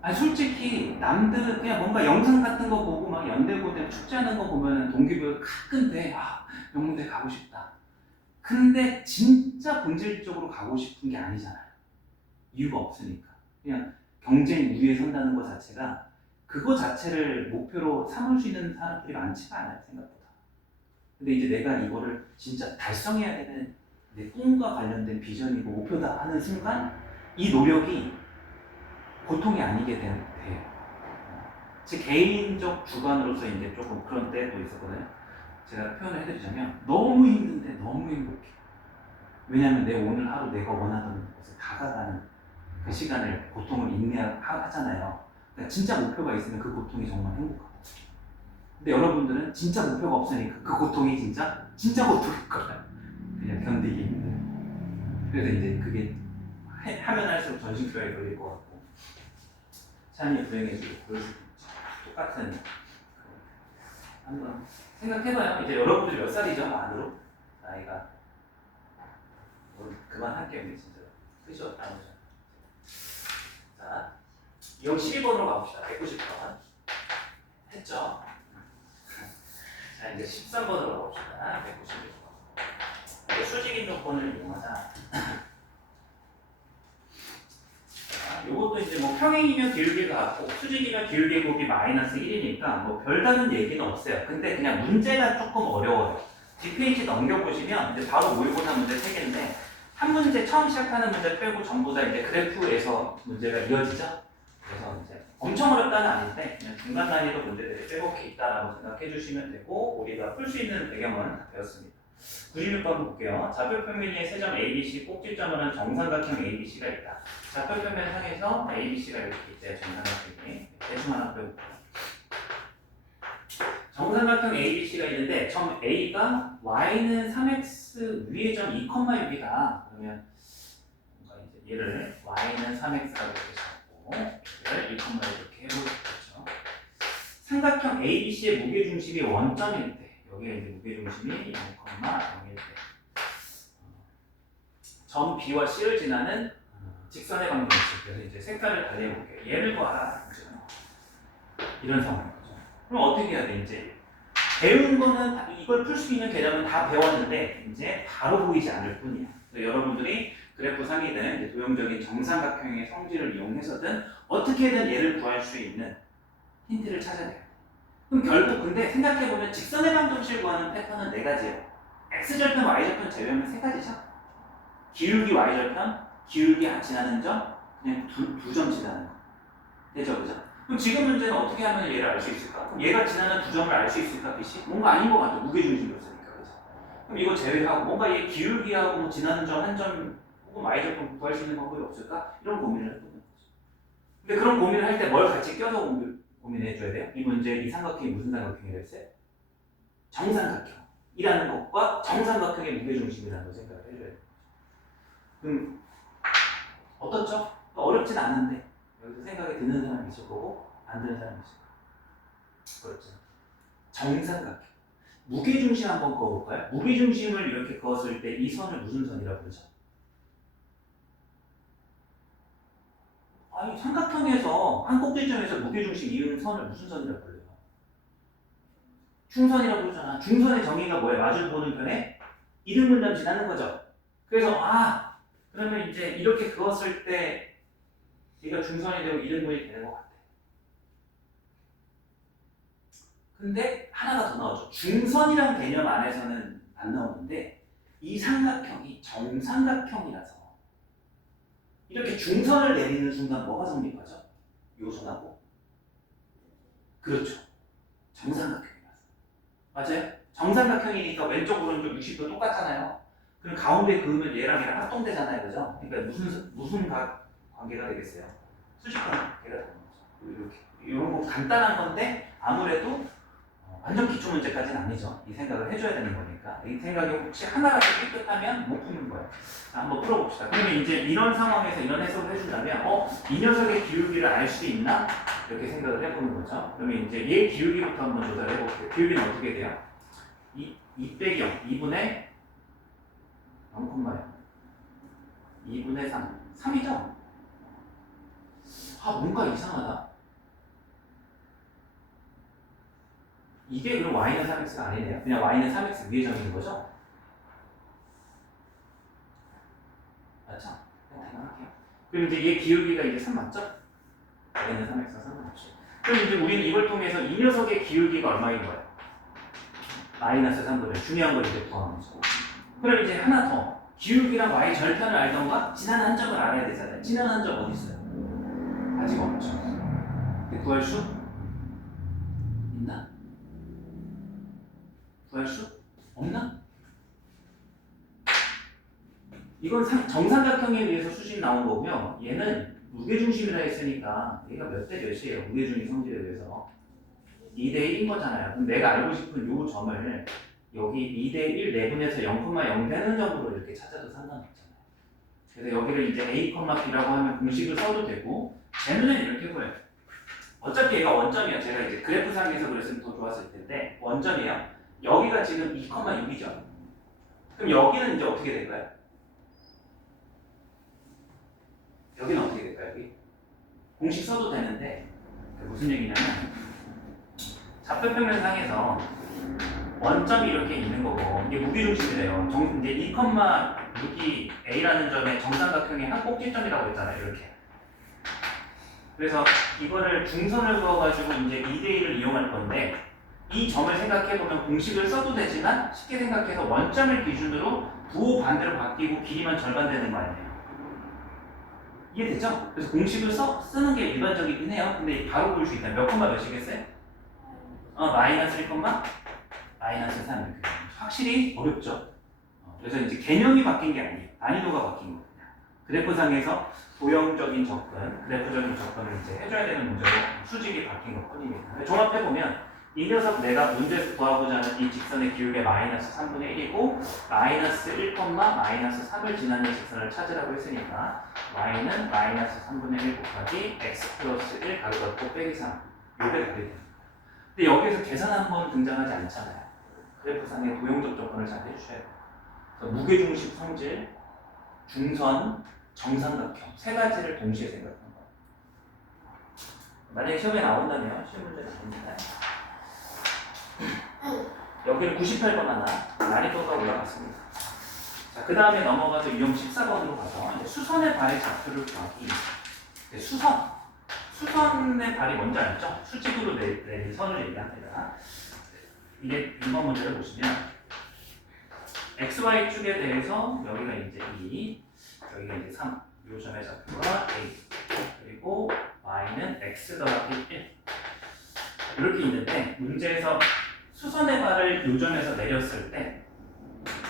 아니 솔직히 남들은 그냥 뭔가 영상 같은 거 보고 막 연대고대 축제하는 거 보면은 동기부여 가끔 돼. 아, 영대 가고 싶다. 근데 진짜 본질적으로 가고 싶은 게 아니잖아요. 이유가 없으니까. 그냥 경쟁 우위에 선다는 것 자체가 그거 자체를 목표로 삼을 수 있는 사람들이 많지가 않아요, 생각보다. 근데 이제 내가 이거를 진짜 달성해야 되는 내 꿈과 관련된 비전이고 목표다 하는 순간 이 노력이 고통이 아니게 돼요. 제 개인적 주관으로서 이제 조금 그런 때도 있었거든요. 제가 표현을 해드리자면 너무 힘든데 너무 행복해. 왜냐면 내 오늘 하루 내가 원하던 곳에 다가가는 그 시간을 고통을 인내하잖아요. 그러니까 진짜 목표가 있으면 그 고통이 정말 행복하고. 근데 여러분들은 진짜 목표가 없으니까 그 고통이 진짜 고통일 거예요. 그냥 견디기 힘든. 그래서 이제 그게 하면 할수록 전신교회에 걸릴 것 같고 삶이 불행해지고 그럴 수도 있죠. 똑같은. 한번 생각해봐요. 이제 여러분들이 몇 살이죠? 만으로? 나이가. 그만할게요. 진짜. 그죠? 나오죠. 자, 이형 12번으로 가봅시다. 190번. 했죠? 자, 이제 13번으로 가봅시다. 191번. 수직인 조건을 이용하자. 이것도 이제 뭐 평행이면 기울기가 같고 수직이면 기울기 곱이 마이너스 1이니까 뭐 별다른 얘기는 없어요. 근데 그냥 문제가 조금 어려워요. 뒷페이지 넘겨보시면 이제 바로 모의고사 문제 3개인데 한 문제 처음 시작하는 문제 빼고 전부 다 이제 그래프에서 문제가 이어지죠. 그래서 이제 엄청 어렵다는 아닌데 그냥 중간 난이도 문제들이 빼곡히 있다라고 생각해 주시면 되고 우리가 풀 수 있는 배경은 다 배웠습니다. 96번 볼게요. 좌표평면의 세점 ABC 꼭지점은 정삼각형 ABC가 있다. 좌표평면 상에서 ABC가 이렇게 있대요. 정삼각형이. 대충 하나 배울게요. 정삼각형 ABC가 있는데 점 A가 Y는 3X 위의 점 2,6이다. 그러면 뭔가 이제 얘를 Y는 3X라고 이렇게 잡고 얘를 2,6 이렇게 해보겠죠. 삼각형 ABC의 무게중심이 원점일 때 여기에 이제 무게중심이 0,0일 때 점 B와 C를 지나는 직선의 방정식. 그래서 이제 색깔을 달리해볼게요. 얘를 봐라. 이런 상황인 거죠. 그럼 어떻게 해야 돼? 이제 배운 거는 이걸 풀 수 있는 개념은 다 배웠는데 이제 바로 보이지 않을 뿐이야. 여러분들이 그래프 상이든 도형적인 정삼각형의 성질을 이용해서든 어떻게든 얘를 구할 수 있는 힌트를 찾아야 돼요. 그럼 결국 근데 생각해보면 직선의 방정식을 구하는 패턴은 4가지예요. x절편, y절편 제외하면 3가지죠. 기울기 y절편, 기울기 지나는 점, 그냥 두 점 지나는 거. 되죠, 그죠? 그럼 지금 문제는 어떻게 하면 얘를 알 수 있을까? 그럼 얘가 지나는 두 점을 알 수 있을까, 빛이? 뭔가 아닌 것 같죠, 무게중심이 없으니까, 그죠? 그럼 이거 제외하고 뭔가 얘 기울기하고 뭐 지나는 점 한 점 혹은 y절편 구할 수 있는 방법이 없을까? 이런 고민을 해보는 거죠. 근데 그런 고민을 할 때 뭘 같이 껴서 고민해줘야 돼요? 이 문제, 이 삼각형이 무슨 삼각형이라고 했어요? 정삼각형이라는 것과 정삼각형의 무게중심이라는 걸 생각을 해줘야 돼요. 그럼 어떻죠? 어렵진 않은데 여기서 생각이 드는 사람이 있을 거고 안 드는 사람이 있을 거고 그렇죠. 정삼각형 무게중심 한번 그어볼까요? 무게중심을 이렇게 그었을 때 이 선을 무슨 선이라고 그러죠? 아니 삼각형에서 한 꼭지점에서 무게중심 이은 선을 무슨 선이라고 불러요? 중선이라고 그러잖아. 중선의 정의가 뭐예요? 마주보는 편에 이등분점 지나는 거죠. 그래서 그러면 이제 이렇게 그었을 때 얘가 중선이 되고 이등분이 되는 것 같아. 근데 하나가 더 나오죠. 중선이라는 개념 안에서는 안 나오는데 이 삼각형이 정삼각형이라서 이렇게 중선을 내리는 순간 뭐가 성립하죠? 요선하고. 그렇죠. 정삼각형이라서. 맞아요? 정삼각형이니까 왼쪽 오른쪽 60도 똑같잖아요. 그럼 가운데 그으면 얘랑 얘랑 합동되잖아요. 그죠? 그러니까 무슨 관계가 되겠어요? 수직 관계가 되는 거죠. 이렇게. 이런 거 간단한 건데 아무래도 완전 기초 문제까지는 아니죠. 이 생각을 해줘야 되는 거니까. 이 생각이 혹시 하나라도 삐끗하면 못 푸는 거예요. 자, 한번 풀어봅시다. 그러면 이제 이런 상황에서 이런 해석을 해준다면, 이 녀석의 기울기를 알 수 있나? 이렇게 생각을 해보는 거죠. 그러면 이제 얘 기울기부터 한번 조사를 해볼게요. 기울기는 어떻게 돼요? 2 빼기 0, 2분의 0,0. 2분의 3. 3이죠? 아, 뭔가 이상하다. 이게 그럼 y는 3x가 아니네요. 그냥 y는 3x 위에 정의인 거죠? 맞죠? 그냥 대강할게요. 그럼 이제 얘 기울기가 이제 3 맞죠? y는 3x가 3 맞죠? 그럼 이제 우리는 이걸 통해서 이 녀석의 기울기가 얼마인 거예요? 마이너스 3분의 중요한 걸 이제 구하는 거죠. 그럼 이제 하나 더. 기울기랑 y 절편을 알던가 지난 한 점을 알아야 되잖아요. 지난 한 점 어디 있어요? 아직 없죠. 근데 구할 수 있나? 구할 수 없나? 이건 정삼각형에 의해서 수식 나온 거고요. 얘는 무게중심이라 했으니까 얘가 몇 대 몇이에요? 무게중심 성질에 의해서 2대 1인 거잖아요. 그럼 내가 알고 싶은 요 점을 여기 2대 1 내분해서 0,0 되는 점으로 이렇게 찾아도 상관없잖아요. 그래서 여기를 이제 a, b라고 하면 공식을 써도 되고 제 눈에는 이렇게 보여요. 어차피 얘가 원점이야. 제가 이제 그래프상에서 그랬으면 더 좋았을 텐데 원점이에요. 여기가 지금 2,6이죠. 그럼 여기는 이제 어떻게 될까요? 여기는 어떻게 될까요? 여기? 공식 써도 되는데 무슨 얘기냐면 좌표평면상에서 원점이 이렇게 있는 거고 이게 무게중심이래요. 이제 2,6이 A라는 점의 정삼각형의 한 꼭지점이라고 했잖아요. 이렇게. 그래서 이거를 중선을 그어가지고 이제 2대1을 이용할 건데 이 점을 생각해보면 공식을 써도 되지만 쉽게 생각해서 원점을 기준으로 부호 반대로 바뀌고 길이만 절반 되는 거 아니에요. 이해되죠? 그래서 공식을 쓰는 게 일반적이긴 해요. 근데 바로 볼 수 있다. 몇 콤마 몇이겠어요? 마이너스 1, 마이너스 3 이렇게. 확실히 어렵죠. 그래서 이제 개념이 바뀐 게 아니에요. 난이도가 바뀐 거예요. 그래프상에서 도형적인 접근, 그래프적인 접근을 이제 해줘야 되는 문제로 수직이 바뀐 것 뿐입니다. 종합해보면 이 녀석 내가 문제에서 구하고자 하는 이 직선의 기울기가 마이너스 3분의 1이고 마이너스 1, 마이너스 3을 지나는 직선을 찾으라고 했으니까 y는 마이너스 3분의 1 곱하기 x 플러스 1 가로닫고 빼기 3 요게 답이 됩니다. 근데 여기에서 계산한 건 등장하지 않잖아요. 그래프상의 도형적 접근을 잘 해주셔야 돼요. 그래서 무게중심 성질, 중선, 정삼각형 세 가지를 동시에 생각하는 거예요. 만약에 시험에 나온다면 시험 문제는 아닙니다. 여기는 98번 하나 난이도가 올라갔습니다. 자, 그 다음에 넘어가서 유형 14번으로 가서 이제 수선의 발의 좌표를 구하기. 수선의 발이 뭔지 알죠? 수직으로 내린 선을 얘기합니다. 이게 1번 문제를 보시면 XY 축에 대해서 여기가 이제 2, 여기가 이제 3, 요 점의 좌표가 A, 그리고 Y는 X 더하기 1 이렇게 있는데 문제에서 수선의 발을 요 점에서 내렸을 때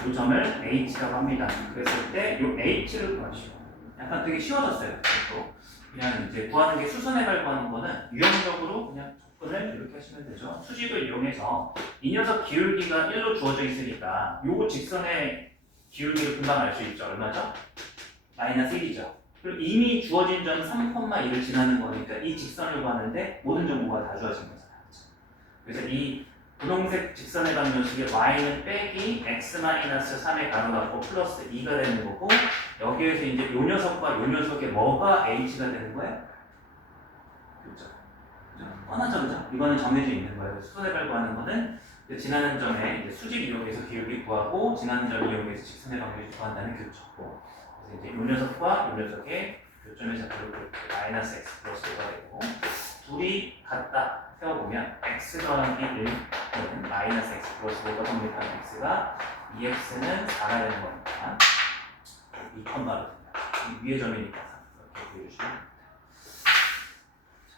요 점을 H라고 합니다. 그랬을 때 요 H를 구하시오. 약간 되게 쉬워졌어요. 또 그냥 이제 구하는 게 수선의 발 구하는 거는 유형적으로 그냥 접근을 이렇게 하시면 되죠. 수직을 이용해서 이 녀석 기울기가 1로 주어져 있으니까 요 직선의 기울기를 금방 알 수 있죠. 얼마죠? 마이너스 1이죠. 그리고 이미 주어진 점 3,1을 지나는 거니까 이 직선을 구하는데 모든 정보가 다 주어진 거잖아요. 그렇죠? 그래서 이 분홍색 직선의 방정식에 y는 빼기 x-3의 가로닫고 플러스 2가 되는 거고 여기에서 이제 요 녀석과 요 녀석의 뭐가 h가 되는 거예요? 그렇죠? 뻔하죠, 그죠? 이거는 정해져 있는 거예요. 수선의 발 구하는 거는 지나는 점에 이제 수직 이용해서 기울기 구하고 지나는 점 이용해서 직선의 방정식 구한다는 교점. 그래서 이제 요 녀석과 요 녀석의 교점의 좌표를 마이너스 x 플러스 5가 되고 둘이 같다 세워보면 x 더하기 1은 마이너스 x 플러스 5가 성립하는 x가 2x는 4가 되는 거니까 2,8로 됩니다. 위의 점이니까 해주시면 됩니다.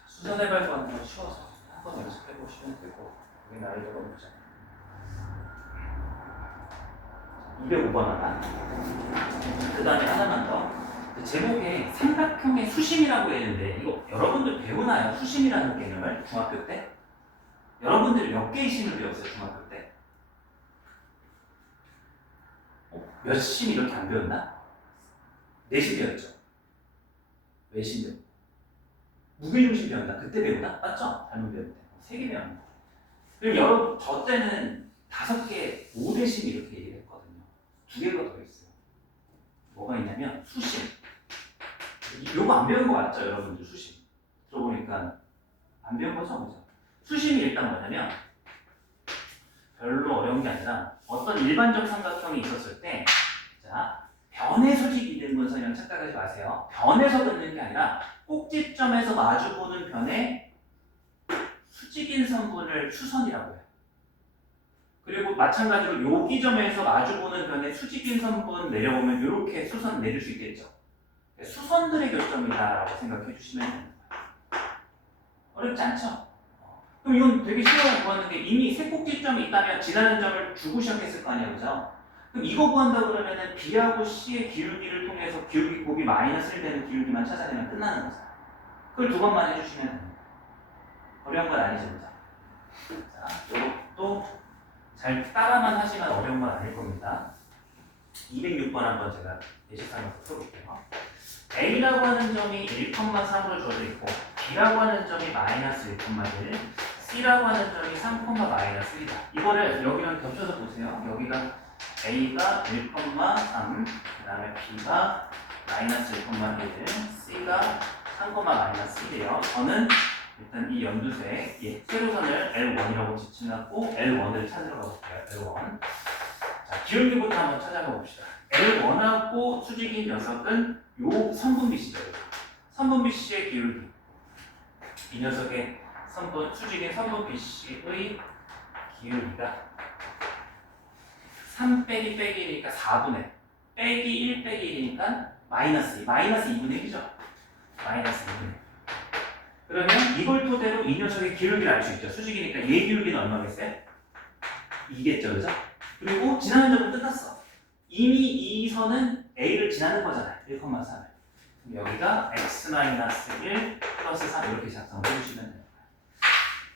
수선의 발과는 더 쉬워서 한번 연습해 보시면 되고 여기 나이 적어보자. 205번 하나. 그 다음에 하나만 더. 제목에 삼각형의 수심이라고 했는데 이거 여러분들 배우나요? 수심이라는 개념을 중학교 때? 여러분들 몇 개의 심을 배웠어요? 중학교 때? 몇 심 이렇게 안 배웠나? 4심 배웠죠? 외심 배웠고 무게중심 배웠나? 그때 배우나? 맞죠? 잘못 배웠대. 3개 배웠나? 그럼 여러분 저 때는 5개, 5대심 이렇게 얘기를 했거든요. 2개가 더 있어요. 뭐가 있냐면 수심. 요거 안 배운 거 맞죠? 여러분들 수심. 들어보니까 안 배운 거죠? 그죠? 수심이 일단 뭐냐면 별로 어려운 게 아니라 어떤 일반적 삼각형이 있었을 때 자, 변의 수직이 된 분선이랑 착각하지 마세요. 변에서 긋는 게 아니라 꼭지점에서 마주보는 변의 수직인 선분을 수선이라고 해요. 그리고 마찬가지로 여기점에서 마주보는 변의 수직인 선분 내려오면 이렇게 수선 내릴 수 있겠죠. 수선들의 교점이다라고 생각해 주시면 됩니다. 어렵지 않죠? 그럼 이건 되게 쉬워요. 구하는 게 이미 세 꼭지점이 있다면 지나는 점을 주고 시작했을 거 아니에요, 그죠? 그럼 이거 구한다 그러면은 B하고 C의 기울기를 통해서 기울기 곱이 마이너스 1 되는 기울기만 찾아내면 끝나는 거죠. 그걸 2번만 해주시면 됩니다. 어려운 건 아니죠, 그죠? 자, 이것도 잘 따라만 하시면 어려운 건 아닐 겁니다. 206번 한번 제가 예시상에서 써볼게요. A라고 하는 점이 1,3으로 주어져 있고 B라고 하는 점이 마이너스 1,1, C라고 하는 점이 3, 마이너스 1이다. 이거를 여기랑 겹쳐서 보세요. 여기가 A가 1,3, 그 다음에 B가 마이너스 1,1, C가 3, 마이너스 1이에요. 저는 일단 이 연두색 세로선을 L1이라고 지칭하고 L1을 찾으러 가볼게요. L1. 자, 기울기부터 한번 찾아가 봅시다. L1하고 수직인 녀석은 요 선분 BC죠. 선분 BC의 기울기. 이 녀석의 수직인 선분 BC의 기울기가 3 빼기 빼기 1이니까 4분의 빼기 1 빼기 1이니까 마이너스 2. 마이너스 2분의 1이죠. 마이너스 2분의 1. 그러면 이걸 토대로 이 녀석의 기울기를 알 수 있죠. 수직이니까 얘 기울기는 얼마겠어요? 2겠죠. 그죠? 그리고 지나는 점은 끝났어. 이미 이 선은 A를 지나는 거잖아요. 1,3을. 여기가 x-1 플러스 3 이렇게 작성을 해주시면 됩니다.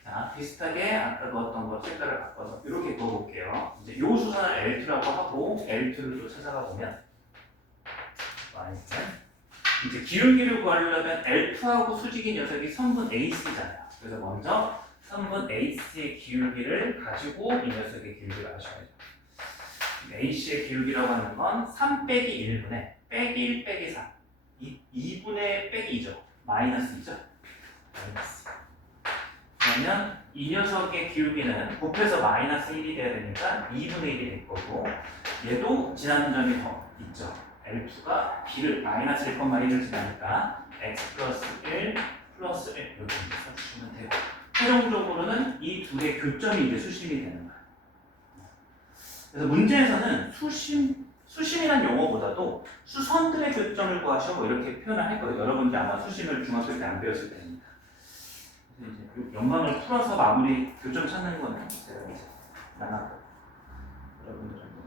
자, 비슷하게 아까 그었던 거 색깔을 바꿔서 이렇게 그어볼게요. 이제 요 수선을 L2라고 하고 L2를 또 찾아가 보면 이제 기울기를 구하려면 L2하고 수직인 녀석이 선분 AC잖아요. 그래서 먼저 선분 AC의 기울기를 가지고 이 녀석의 기울기를 아셔야죠. AC의 기울기라고 하는 건 3 빼기 1분의 빼기 1 빼기 3 2분의 빼기 2죠. 마이너스 2죠. 마이너스. 그러면 이 녀석의 기울기는 곱해서 마이너스 1이 돼야 되니까 2분의 1이 될 거고 얘도 지나는 점이 더 있죠. L2가 B를 마이너스 1,1을 지나니까 x 플러스 1 플러스 1 이렇게 써주시면 되고 최종적으로는 이 둘의 교점이 이제 수심이 되는 거예요. 그래서 문제에서는 수심이란 용어보다도 수선들의 교점을 구하셔 뭐 이렇게 표현을 할 거예요. 여러분들 아마 수심을 중학교 때 안 배웠을 테니까. 그래서 이제 그 영광을 풀어서 마무리 교점 찾는 거는 제가 이제 나눠서 여러분들한테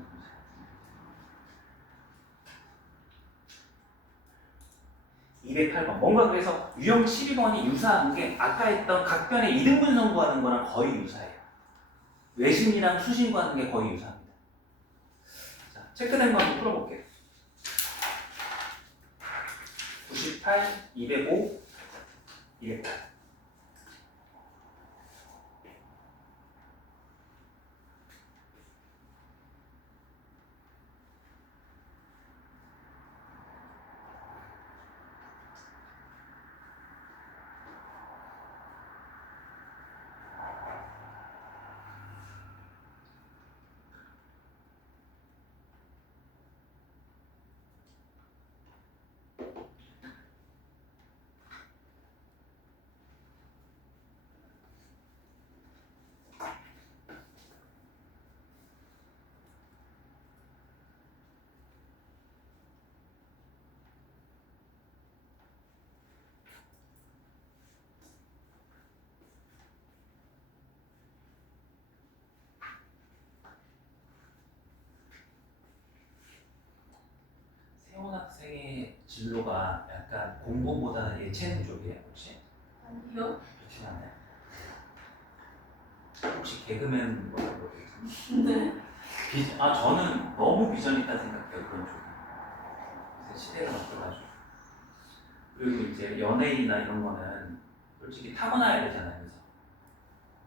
208번. 뭔가 그래서 유형 12번이 유사한 게 아까 했던 각변의 이등분선 구하는 거랑 거의 유사해요. 외심이랑 수심 구하는 게 거의 유사합니다. 자, 체크된 거 한번 풀어볼게요. 98, 205, 208. 공부보다는 예체능 쪽이에요 혹시? 아니요. 그렇진 않아요. 혹시 개그맨 뭐 이런 거 네. 저는 너무 비전 있다 생각해요 그런 쪽이. 그래서 시대가 바뀌어가지고. 그리고 이제 연예인이나 이런 거는 솔직히 타고나야 되잖아요. 그래서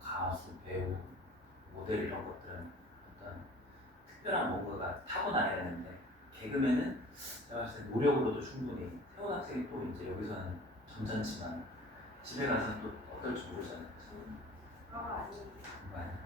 가수, 배우, 모델 이런 것들은 어떤 특별한 뭔가가 타고나야 되는데 개그맨은 제가 봤을 때 노력으로도 충분히 태원 학생이 또 이제 여기서는 점잖지만 집에 가서는 또 어떨지 모르잖아요. 아, 아니에요. 그런 거 아니에요?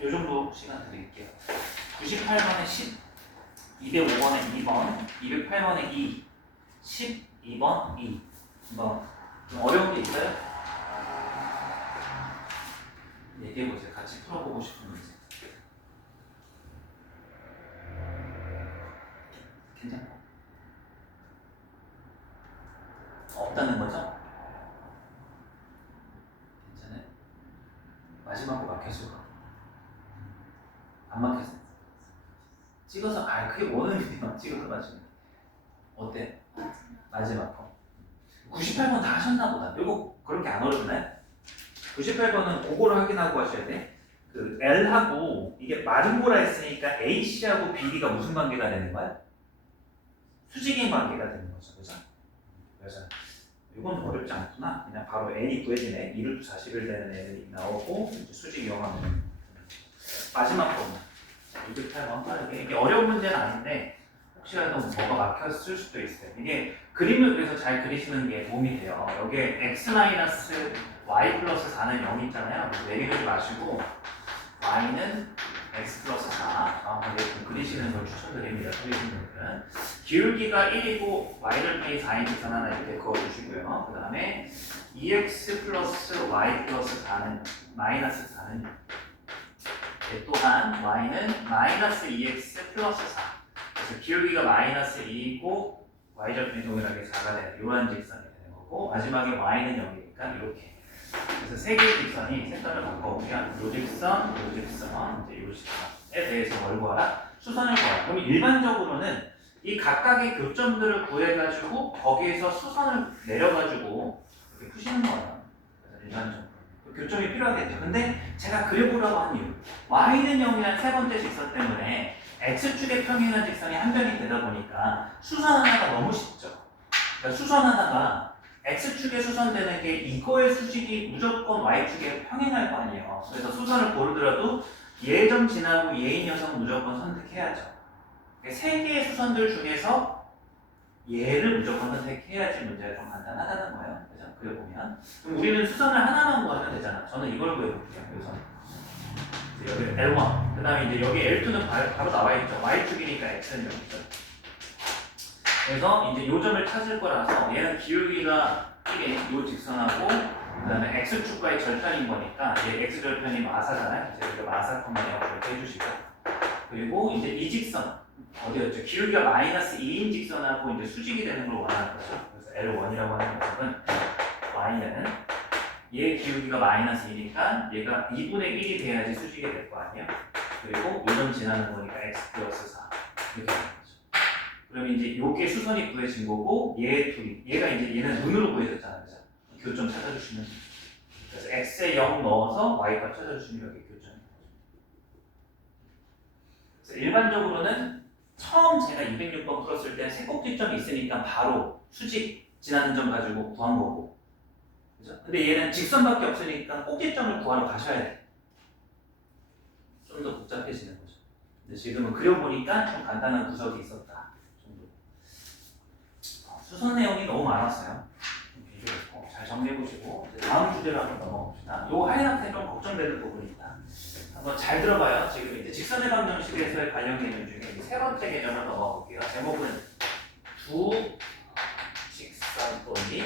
이 정도 시간 드릴게요. 98번에 10, 205번에 2번, 208번에 2, 12번 2. 뭐 어려운 게 있어요? 얘기해보세요. 같이 풀어보고 싶은 문제. 괜찮아? 없다는 거죠? 괜찮아요? 마지막 거 막혀서 안 막혔어? 찍어서 그게 원하는 게 찍어서 맞추면 어때? 마지막 거 98번 다 하셨나 보다. 이거 그렇게 안 어렵나요? 98번은 그거를 확인하고 하셔야 돼. 그 L하고 이게 마름모라 했으니까 AC하고 BD가 무슨 관계가 되는 거야? 수직인 관계가 되는 거죠. 그죠? 그래서 이건 어렵지 않구나. 그냥 바로 N이 구해지네. 2루트 40일 되는 N이 나오고 이제 수직 이용하면 마지막 거는 208번 빠르게. 이게 어려운 문제는 아닌데 혹시라도 뭐가 막혔을 수도 있어요. 이게 그림을 그래서 잘 그리시는 게 도움이 돼요. 여기에 x-y 플러스 4는 0 있잖아요. 내리지 마시고 y는 x 플러스 4 정확하게 좀 그리시는 걸 추천드립니다. 그리시는 분들은 기울기가 1이고 y절편이 4인 직선 하나 이렇게 그어주시고요. 그 다음에 2x 플러스 y 플러스 4는 마이너스 4는 또한 y는 마이너스 2x 플러스 4. 그래서 기울기가 마이너스 2이고 y절편이 동일하게 4가 되는 이러한 직선이 되는 거고 마지막에 y는 0이니까 이렇게. 그래서 세 개의 직선이 색깔을 바꿔보면 요 직선, 요 직선, 이제 요 직선에 대해서 뭘 구하라? 수선을 구하라. 그럼 일반적으로는 이 각각의 교점들을 구해가지고 거기에서 수선을 내려가지고 이렇게 푸시는 거예요. 그래서 일반적으로 교점이 필요하겠죠. 근데 제가 그려보라고 한 이유 y는 0이란 세 번째 직선 때문에 x축의 평행한 직선이 한 변이 되다 보니까 수선 하나가 너무 쉽죠. 그러니까 수선 하나가 x축에 수선되는 게 이거의 수직이 무조건 y축에 평행할 거 아니에요. 그래서 수선을 고르더라도 얘 점 지나고 얘인 녀석은 무조건 선택해야죠. 세 개의 수선들 중에서 얘를 무조건 선택해야지 문제가 좀 간단하다는 거예요. 그죠? 그려보면. 그럼 우리는 수선을 하나만 구하면 되잖아. 저는 이걸 구해볼게요. 그래서 여기 L1, 그 다음에 이제 여기 L2는 바로 나와있죠. y축이니까 x는 0이죠. 그래서 이제 요점을 찾을 거라서 얘는 기울기가 1인 요 직선하고 그 다음에 x축과의 절편인 거니까 얘 x절편이 마사잖아요. 이제 여기 마사 컴마이라고 이렇게 해주시고 그리고 이제 이 직선 어디였죠? 기울기가 마이너스 2인 직선하고 이제 수직이 되는 걸 원하는 거죠. 그래서 L1이라고 하는 녀석은 y는 얘 기울기가 마이너스 2니까 얘가 2분의 1이 돼야지 수직이 될 거 아니에요? 그리고 요점 지나는 거니까 x 플러스 4 이렇게 되는 거죠. 그러면 이제 요게 수선이 구해진 거고 얘 둘이 얘가 이제 얘는 눈으로 구해졌잖아요. 그죠? 교점 찾아주시면 그래서 x에 0 넣어서 y값 찾아주시면 여기 교점이 나오죠. 그래서 일반적으로는 처음 제가 206번 풀었을 때 세 꼭지점이 있으니까 바로 수직 지나는 점 가지고 구한 거고 그죠? 근데 얘는 직선밖에 없으니까 꼭지점을 구하러 가셔야 돼. 좀 더 복잡해지는 거죠. 근데 지금은 그려보니까 좀 간단한 구석이 있었다. 수선 내용이 너무 많았어요. 잘 정리해보시고 다음 주제로 한번 넘어봅시다. 요 하얀 학생 좀 걱정되는 부분이 있다. 한번 잘 들어봐요. 지금 이제 직선의 방정식에서의 관련 개념 중에 세 번째 개념을 넘어가 볼게요. 제목은 두 직선분이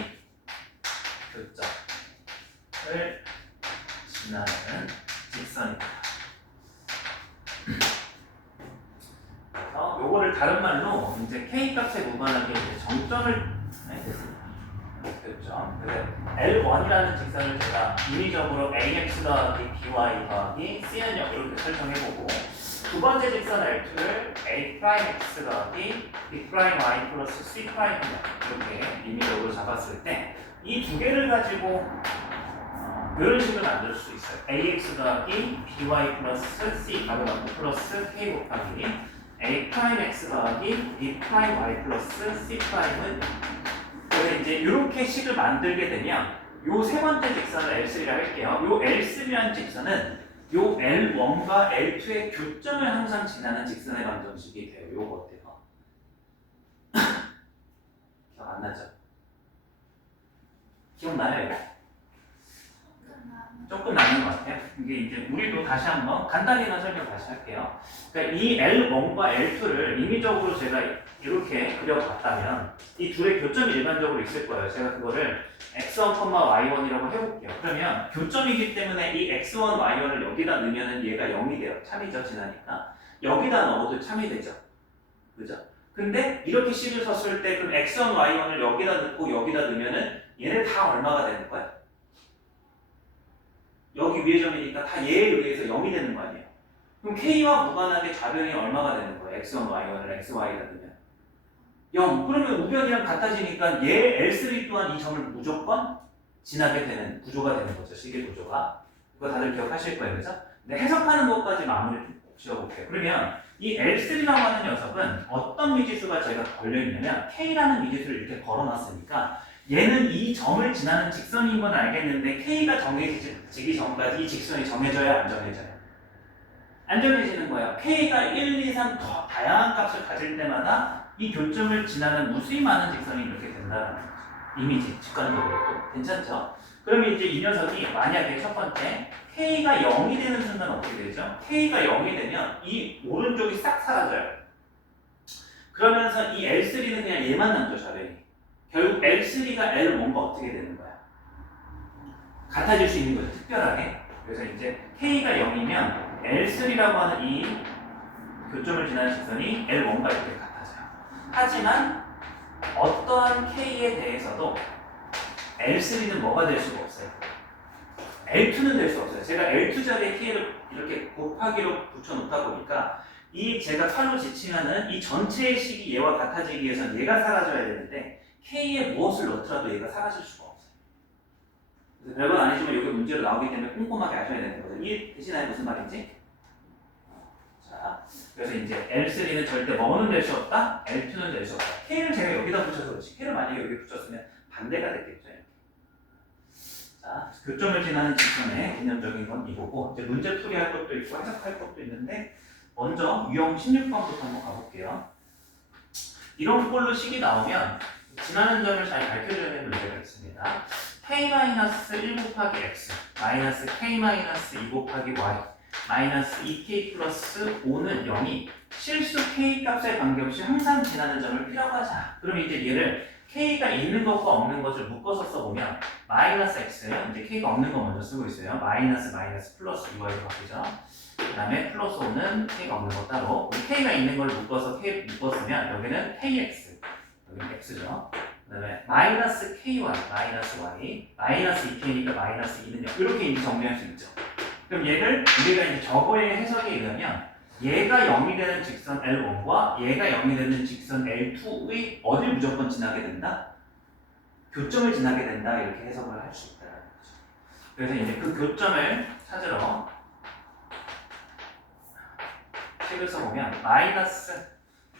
교점을 지나는 직선이다. 그래서 요거를 다른 말로 이제 k 값에 무관하게 이제 정점을 교점. 그래서 L1이라는 직선을 제가 인위적으로 ax 더하기 by 더하기 cn역 이렇게 설정해보고 두 번째 직선 L2를 a'(x) 더하기 b'(y) 플러스 c' 이렇게 인위적으로 잡았을 때 이 두 개를 가지고 이런 식으로 만들 수 있어요. ax 더하기 by 플러스 c 가로막고 플러스 k 곱하기 a'(x) 더하기 b'(y) 플러스 c'은 그래서 이제 이렇게 식을 만들게 되면 요 세 번째 직선을 L3라 할게요. 요 L3라는 직선은 요 L1과 L2의 교점을 항상 지나는 직선의 방정식이 돼요. 요거 어때요? 기억 안 나죠? 기억나요 이거? 조금 나는 것 같아요. 이게 이게 이제 우리도 다시 한번 간단히만 설명 다시 할게요. 그러니까 이 L1과 L2를 임의적으로 제가 이렇게 그려봤다면 이 둘의 교점이 일반적으로 있을 거예요. 제가 그거를 x1, y1이라고 해볼게요. 그러면 교점이기 때문에 이 x1, y1을 여기다 넣으면 얘가 0이 돼요. 참이죠, 지나니까. 여기다 넣어도 참이 되죠. 그죠? 근데 이렇게 식을 섰을 때 그럼 x1, y1을 여기다 넣고 여기다 넣으면은 얘네 다 얼마가 되는 거야? 여기 위의 점이니까 다 얘에 의해서 0이 되는 거 아니에요? 그럼 k와 무관하게 좌변이 얼마가 되는 거예요? x1, y1을 xy에다 넣으면 0. 그러면 우변이랑 같아지니까 얘 L3 또한 이 점을 무조건 지나게 되는 구조가 되는 거죠. 식의 구조가. 그거 다들 기억하실 거예요. 그죠? 근데 해석하는 것까지 마무리 지어볼게요. 그러면 이 L3라고 하는 녀석은 어떤 미지수가 제가 걸려있냐면 K라는 미지수를 이렇게 걸어놨으니까 얘는 이 점을 지나는 직선인 건 알겠는데 K가 정해지기 전까지 이 직선이 정해져야 안 정해져요? 안 정해지는 거예요. K가 1, 2, 3 더 다양한 값을 가질 때마다 이 교점을 지나는 무수히 많은 직선이 이렇게 된다는 거죠. 이미지, 직관적으로도. 괜찮죠? 그러면 이제 이 녀석이 만약에 첫 번째 K가 0이 되는 순간 어떻게 되죠? K가 0이 되면 이 오른쪽이 싹 사라져요. 그러면서 이 L3는 그냥 얘만 남죠, 좌변이. 결국 L3가 L1과 어떻게 되는 거야? 같아질 수 있는 거죠, 특별하게. 그래서 이제 K가 0이면 L3라고 하는 이 교점을 지나는 직선이 L1과 이렇게 같아져요. 하지만 어떠한 K에 대해서도 L3는 뭐가 될 수가 없어요. L2는 될 수 없어요. 제가 L2 자리에 K를 이렇게 곱하기로 붙여놓다 보니까 이 제가 칼로 지칭하는 이 전체의 식이 얘와 같아지기 위해서는 얘가 사라져야 되는데 K에 무엇을 넣더라도 얘가 사라질 수가 없어요. 그래서 별건 아니지만 여기 문제로 나오기 때문에 꼼꼼하게 아셔야 되는 거죠. 이해되시나요? 무슨 말인지? 자, 그래서 이제 L3는 절대 뭐는 될 수 없다? L2는 될 수 없다. K를 제가 여기다 붙여서 그렇지. K를 만약에 여기 붙였으면 반대가 됐겠죠. 자, 교점을 지나는 직선의 개념적인 건 이거고 이제 문제 풀이할 것도 있고 해석할 것도 있는데 먼저 유형 16번부터 한번 가볼게요. 이런 꼴로 식이 나오면 지나는 점을 잘 밝혀줘야 되는 문제가 있습니다. k-1 곱하기 x 마이너스 k-2 곱하기 y 마이너스 2k 플러스 5는 0이 실수 k 값에 관계없이 항상 지나는 점을 필요로 하자. 그럼 이제 얘를 k가 있는 것과 없는 것을 묶어서 써보면 마이너스 x, 이제 k가 없는 거 먼저 쓰고 있어요. 마이너스 플러스 2y로 바뀌죠. 그 다음에 플러스 5는 k가 없는 거 따로 k가 있는 걸 묶어서 k 묶었으면 여기는 kx, 여기는 x죠. 그 다음에 마이너스 ky, 마이너스 y, 마이너스 2k니까 마이너스 2는 0 이렇게 이제 정리할 수 있죠. 그럼 얘를 우리가 이제 저거의 해석에 의하면 얘가 0이 되는 직선 L1과 얘가 0이 되는 직선 L2의 어딜 무조건 지나게 된다? 교점을 지나게 된다 이렇게 해석을 할 수 있다는 거죠. 그래서 이제 그 교점을 찾으러 식을 써보면 마이너스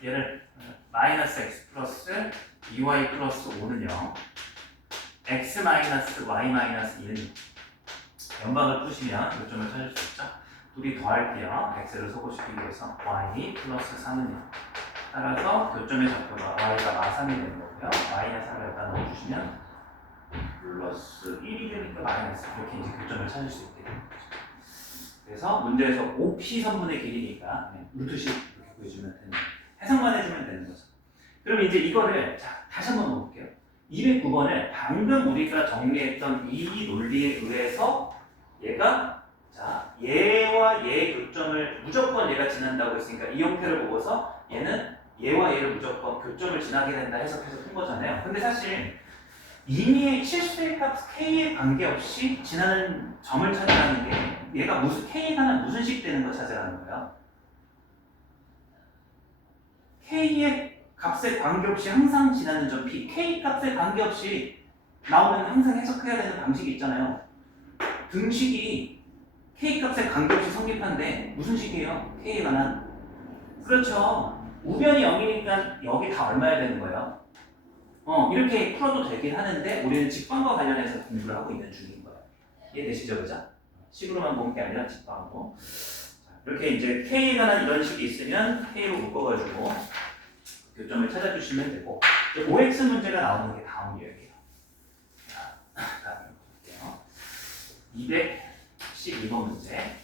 얘를 마이너스 x 플러스 2y 플러스 5는 0 x 마이너스 y 마이너스 2는 0 연방을 푸시면 교점을 찾을 수 있죠. 둘이 더할게요. x를 소거시키기 위해서 y 플러스 3은 0 따라서 교점의 좌표가 y가 마3이 되는 거고요. y의 3을 여기다 넣어주시면 플러스 1이 되니까 마이너스 이렇게 이제 교점을 찾을 수 있게 되는 거죠. 그래서 문제에서 OP 선분의 길이니까 루트식 이렇게 보여주면 되는 거예요. 해석만 해주면 되는 거죠. 그럼 이제 이거를 자, 다시 한번 넣어볼게요. 209번을 방금 우리가 정리했던 이 논리에 의해서 얘가 자 얘와 얘의 교점을 무조건 얘가 지난다고 했으니까 이 형태를 보고서 얘는 얘와 얘를 무조건 교점을 지나게 된다 해석해서 푼 거잖아요. 근데 사실 이미 실수의 값 k에 관계없이 지나는 점을 찾으라는 게 얘가 무슨 k에 관한 무슨 식 되는 거 찾으라는 거예요. k의 값에 관계없이 항상 지나는 점 p, k 값에 관계없이 나오면 항상 해석해야 되는 방식이 있잖아요. 등식이 k 값에 관계없이 성립한데 무슨 식이에요? k에 관한. 그렇죠. 우변이 0이니까 여기 다 얼마야 되는 거예요? 이렇게 풀어도 되긴 하는데 우리는 직방과 관련해서 공부를 하고 있는 중인 거예요. 이해되시죠, 그죠? 식으로만 본 게 아니라 직방으로. 이렇게 이제 k에 관한 이런 식이 있으면 k로 묶어가지고 교점을 찾아주시면 되고 이제 OX 문제가 나오는 게 다음 유형이에요. 자, 다음에 볼게요. 12번 문제.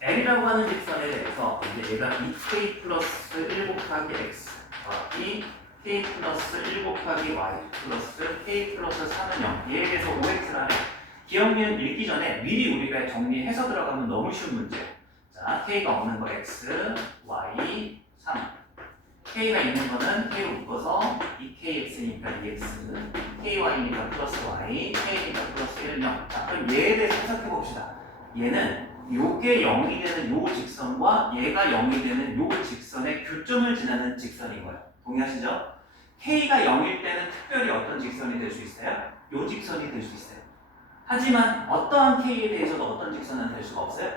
L이라고 하는 직선에 대해서 이제 얘가 2k 플러스 1 곱하기 x 더하기 k 플러스 1 곱하기 y 플러스 k 플러스 3은 0 얘에 대해서 5x를 하래. 기억니은 읽기 전에 미리 우리가 정리해서 들어가면 너무 쉬운 문제예요. 자, k가 없는 거 x, y, 3 k가 있는 거는 k로 묶어서 2kx니까 2x ky니까 플러스 y, k니까 플러스 1은 0. 자, 그럼 얘에 대해서 해석해 봅시다. 얘는 요게 0이 되는 요 직선과 얘가 0이 되는 요 직선의 교점을 지나는 직선인 거예요. 동의하시죠? k가 0일 때는 특별히 어떤 직선이 될 수 있어요? 요 직선이 될 수 있어요. 하지만 어떠한 k에 대해서도 어떤 직선은 될 수가 없어요?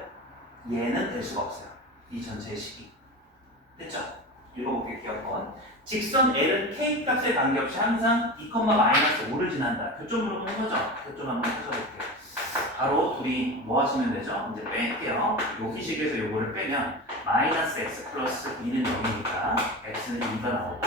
얘는 될 수가 없어요. 이 전체의 식이. 됐죠? 읽어볼게요. 기억번. 직선 L은 k 값에 관계없이 항상 2,-5를 지난다. 교점으로 푸는 거죠? 교점 한번 찾아볼게요. 바로 둘이 뭐 하시면 되죠? 이제 뺄게요. 여기 식에서 요거를 빼면 마이너스 x 플러스 2는 0이니까 x는 2가 나오고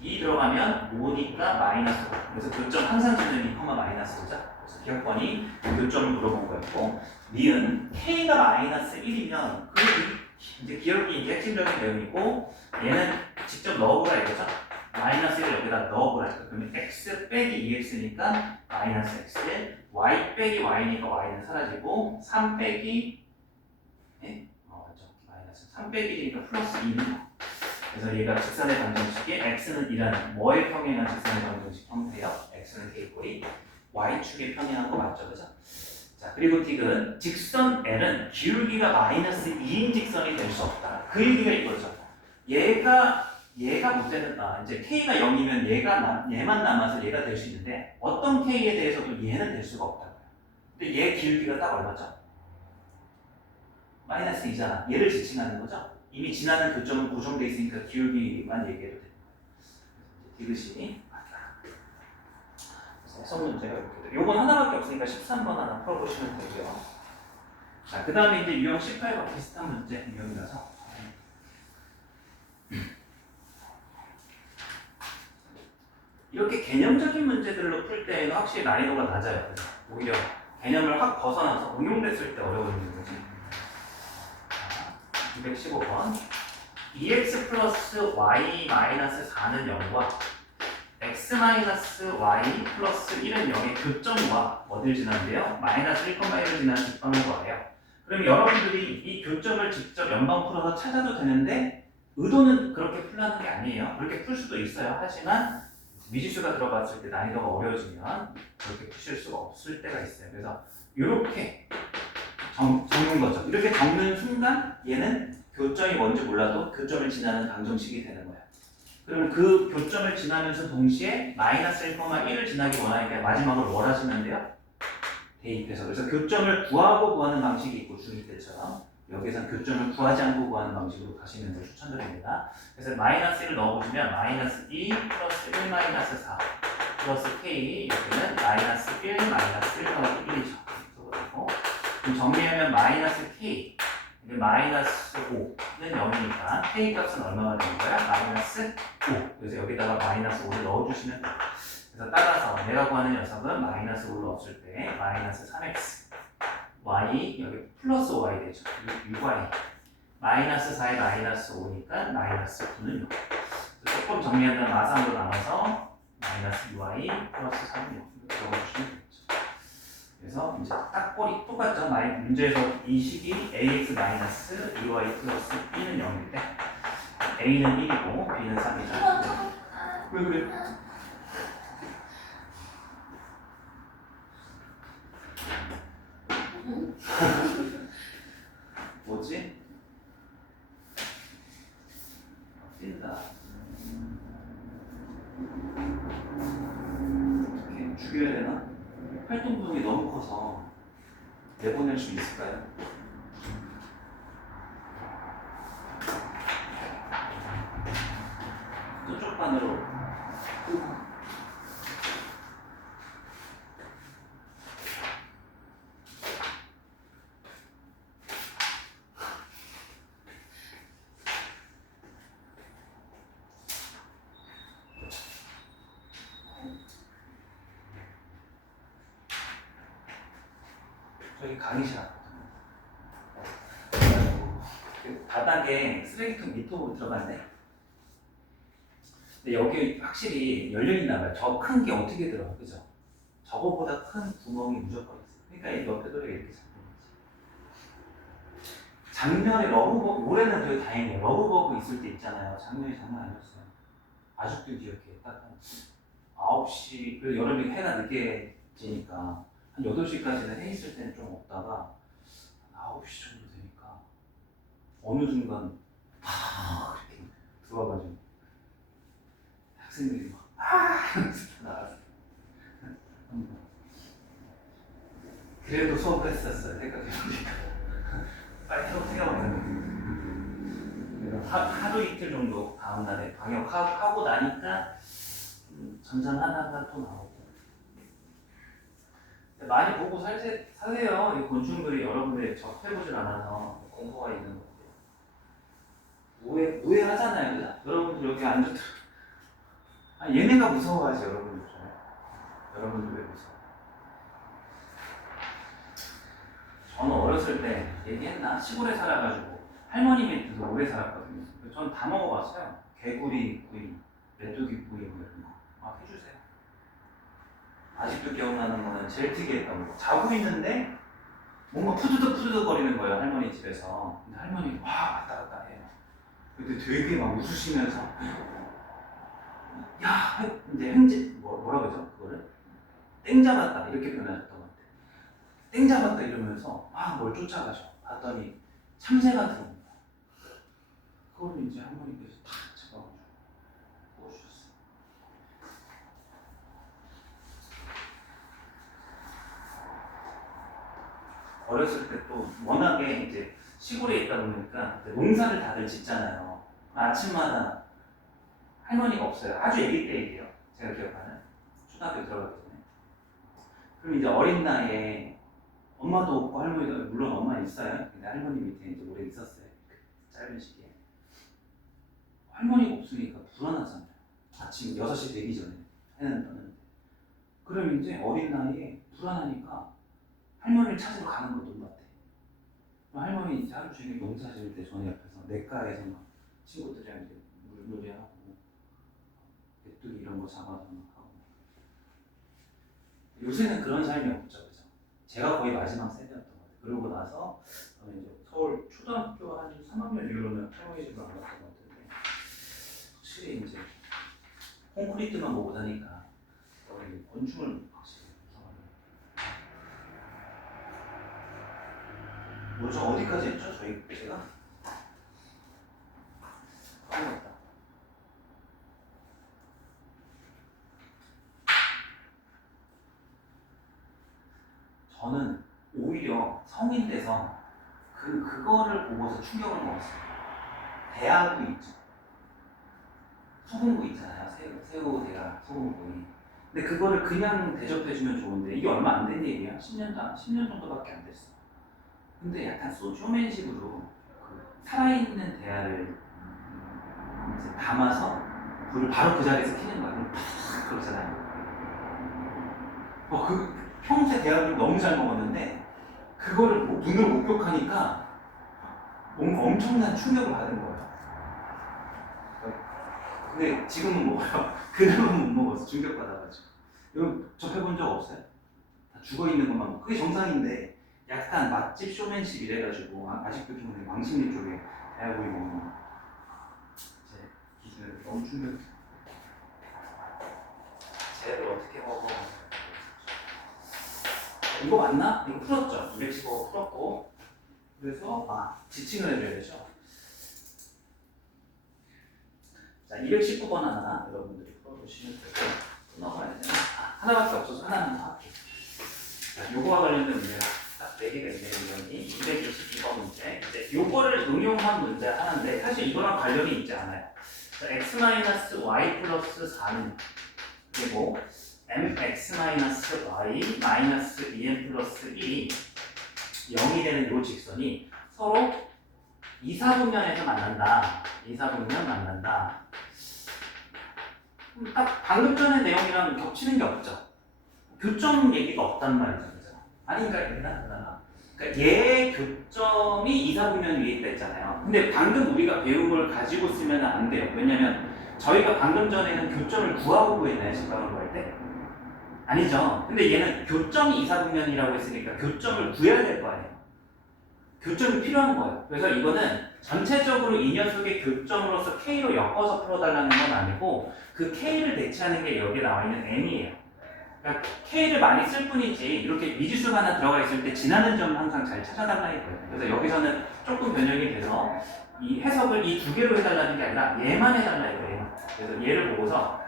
2 들어가면 5니까 마이너스 5. 그래서 교점 항상 지는 2,-5죠. 그래서 기억번이 교점을 물어본 거였고 니은 k가 마이너스 1이면 그 이제 기억이 이제 핵심적인 내용이고 얘는 직접 넣어보라 이거죠. 마이너스 1을 여기다 넣어보라. 그러면 x 빼기 2x니까 마이너스 x, y 빼기 y니까 y는 사라지고 3 빼기 맞죠. 마이너스 3 빼기 1이니까 플러스 2는 그래서 얘가 직선의 방정식이 x는 2라는 뭐에 평행한 직선의 방정식 형태예요. x는 k꼴이 y축에 평행한 거 맞죠, 그죠? 자, 그리고 딕은 직선 L은 기울기가 마이너스 2인 직선이 될 수 없다. 그 얘기가 이거죠. 얘가 못 되는, 이제 K가 0이면 얘만 남아서 얘가 될 수 있는데 어떤 K에 대해서도 얘는 될 수가 없다고요. 근데 얘 기울기가 딱 얼마죠? 마이너스 2잖아. 얘를 지칭하는 거죠. 이미 지나는 교점은 고정돼 있으니까 기울기만 얘기해도 됩니다. 디귿이 맞다. 해석 문제가 이렇게 돼요. 요건 하나밖에 없으니까 13번 하나 풀어보시면 되고요. 자, 그 다음에 이제 유형 18과 비슷한 문제 유형이라서 이렇게 개념적인 문제들로 풀 때에는 확실히 난이도가 낮아요. 그래서 오히려 개념을 확 벗어나서 응용됐을 때 어려워지는 거지. 자, 215번 2x 플러스 y 마이너스 4는 0과 x-y 플러스 1은 0의 교점과 어딜 지나는데요? 마이너스 1,1을 지나는 직방을 구하래요. 그럼 여러분들이 이 교점을 직접 연방 풀어서 찾아도 되는데 의도는 그렇게 풀라는 게 아니에요. 그렇게 풀 수도 있어요. 하지만 미지수가 들어갔을 때 난이도가 어려워지면 그렇게 푸실 수가 없을 때가 있어요. 그래서 이렇게 적는 거죠. 이렇게 적는 순간 얘는 교점이 뭔지 몰라도 교점을 지나는 방정식이 되는 거예요. 그러면 그 교점을 지나면서 동시에 마이너스 1,1을 지나기 원하니까 마지막으로 뭘 하시면 돼요? 대입해서. 그래서 교점을 구하고 구하는 방식이 있고 중2 때처럼 여기서는 교점을 구하지 않고 구하는 방식으로 가시는 걸 추천드립니다. 그래서 마이너스 1을 넣어보시면 마이너스 2 플러스 1 마이너스 4 플러스 k 여기는 마이너스 1 마이너스 1 더하기 1이죠. 그럼 정리하면 마이너스 k 마이너스 5는 0이니까 k 값은 얼마가 되는 거야? 마이너스 5. 그래서 여기다가 마이너스 5를 넣어주시면 돼요. 그래서 따라서 내가 구하는 녀석은 마이너스 5를 넣었을 때 마이너스 3x y 여기 플러스 5y 되죠. 6y 마이너스 4에 마이너스 5니까 마이너스 9는 6. 조금 정리한다면 마상으로 나눠서 마이너스 2y 플러스 3은 6 이렇게 적어주시면 되겠죠. 그래서 이제 딱 꼴이 똑같죠. 문제에서 이 식이 ax 마이너스 2y 플러스 b는 0일 때 a는 1이고 b는 3이죠. 왜 그래? 뭐지? 뛴다. 어떻게 죽여야 되나? 활동 비용이 너무 커서 내보낼 수 있을까요? 저쪽 반으로 끄고 저기 강의실 앞거든요. 그래가지고 그 바닥에 쓰레기통 밑으로 들어갔네. 근데 여기 확실히 열려있나 봐요. 저 큰 게 어떻게 들어가, 그죠? 저거보다 큰 구멍이 무조건 있어요. 그러니까 이 옆에 돌이 이렇게 잡히는 거지. 작년에 러브버그, 올해는 그래도 다행이에요. 러브버그 있을 때 있잖아요. 작년에 장난 아니었어요. 아직도 기억해. 딱 한 9시, 그 여름에 해가 늦게 지니까 한 8시까지는 해 있을 때는 좀 없다가 9시 정도 되니까 어느 순간 팍 이렇게 들어와가지고 학생들이 막 이러면서 나왔어요. 그래도 수업을 했었어요. 생각해보니까 빨리 태워버리는 거예요. 그래서 하루 이틀 정도 다음날에 방역하고 나니까 전전하다가 또 나오고. 많이 보고 사세요. 이 곤충들이 여러분들이 접해보질 않아서 공포가 있는 건데. 무해하잖아요. 그죠? 여러분들 여기 앉았다. 아, 얘네가 무서워하지, 여러분들. 여러분들 왜 무서워? 저는 어렸을 때 얘기했나? 시골에 살아가지고 할머니 밑에서 오래 살았거든요. 저는 다 먹어봤어요. 개구리 구이, 메뚜기 구이 뭐 이런 거. 아, 해주세요. 아직도 기억나는 거는 제일 특이했던 거. 자고 있는데 뭔가 푸드득 거리는 거예요, 할머니 집에서. 근데 할머니 와 왔다 갔다 해요. 근데 되게 막 웃으시면서 야 이제 뭐라 그러죠 그거를 땡 잡았다 이렇게 표현하셨던 것 같아요. 땡 잡았다 이러면서 막 뭘 쫓아가셔. 봤더니 참새가 들어온 거야. 그거를 이제 할머니께서 탁 잡아가지고 구워주셨어요. 어렸을 때 또 워낙에 이제 시골에 있다 보니까 농사를 다들 짓잖아요. 아침마다 할머니가 없어요. 아주 아기 때 얘기예요. 제가 기억하는 초등학교 들어가기 전에. 그럼 이제 어린 나이에 엄마도 없고 할머니도 물론 엄마 있어요. 근데 할머니 밑에 이제 오래 있었어요. 짧은 시기에. 할머니가 없으니까 불안하잖아요. 아침 6시 되기 전에 해는 떠는데. 그럼 이제 어린 나이에 불안하니까 할머니를 찾으러 가는 것도 못 같아. 할머니 이제 하루 종일 농사 지을 때 저희 옆에서 냇가에서 막 친구들이랑 이제 물놀이하고 메뚜기 이런 거 잡아서 막 하고. 요새는 그런 삶이 없죠, 그죠? 제가 거의 마지막 세대였던 것 같아요. 그러고 나서 저는 이제 서울 초등학교 한 3학년 이후로는 할머니 집을 안 갔던 것 같은데 확실히 이제 콘크리트만 보고 다니까 우리 곤충을 확실히 무서워해요. 뭐죠? 어디까지 했죠? 제가? 까먹었다. 저는 오히려 성인 돼서 그거를 보고서 충격을 먹었어요. 대하구 있죠. 소금구 있잖아요. 새우 대하 소금구이. 근데 그거를 그냥 대접해주면 좋은데 이게 얼마 안 된 얘기야. 10년 정도밖에 안 됐어. 근데 약간 쇼맨식으로 그 살아있는 대하를 이제 담아서 불을 바로 그 자리에서 켜는 거야. 그럼 팍 그러잖아요. 평소에 대하를 너무 잘 먹었는데 그거를 눈으로 목격하니까 뭔가 엄청난 충격을 받은 거예요. 근데 지금은 먹어요. 그날은 못 먹어서 충격받아가지고. 이거 접해본 적 없어요? 다 죽어있는 것만 먹고. 그게 정상인데 약간 맛집 쇼맨십 이래가지고 아직도 좀 왕십리 쪽에 대하구이 먹는 제 기준으로 너무 충격이에요. 쟤를 어떻게 먹어? 이거 맞나? 이거 풀었죠? 215 풀었고. 그래서 지칭을 해줘야 되죠. 자, 219번 하나 여러분들이 풀어보시면 되고 넘어가야 되나? 하나밖에 없어서 하나만 더 할게요. 자, 요거와 관련된 문제가 딱 4개가 있네요. 222번 문제. 이제 요거를 응용한 문제 하나인데 사실 이거랑 관련이 있지 않아요. 자, x-y 플러스 4는 그리고 mx-y 마이너스 2n 플러스 1이 0이 되는 요 직선이 서로 이사분면에서 만난다. 이사분면 만난다. 딱 방금 전의 내용이랑 겹치는 게 없죠. 교점 얘기가 없단 말이죠. 그죠? 아닌가 있나? 그러니까 얘의 교점이 이사분면 위에 있다 했잖아요. 근데 방금 우리가 배운 걸 가지고 쓰면 안 돼요. 왜냐면 저희가 방금 전에는 교점을 구하고 구했나요? 직방을 구할 때? 아니죠. 근데 얘는 교점이 이사분면이라고 했으니까 교점을 구해야 될 거 아니에요. 교점이 필요한 거예요. 그래서 이거는 전체적으로 이 녀석의 교점으로서 K로 엮어서 풀어달라는 건 아니고 그 K를 대체하는 게 여기 나와 있는 M이에요. 그러니까 K를 많이 쓸 뿐이지 이렇게 미지수가 하나 들어가 있을 때 지나는 점을 항상 잘 찾아달라 이거예요. 그래서 여기서는 조금 변형이 돼서 이 해석을 이 두 개로 해달라는 게 아니라 얘만 해달라 이거예요. 얘만. 그래서 얘를 보고서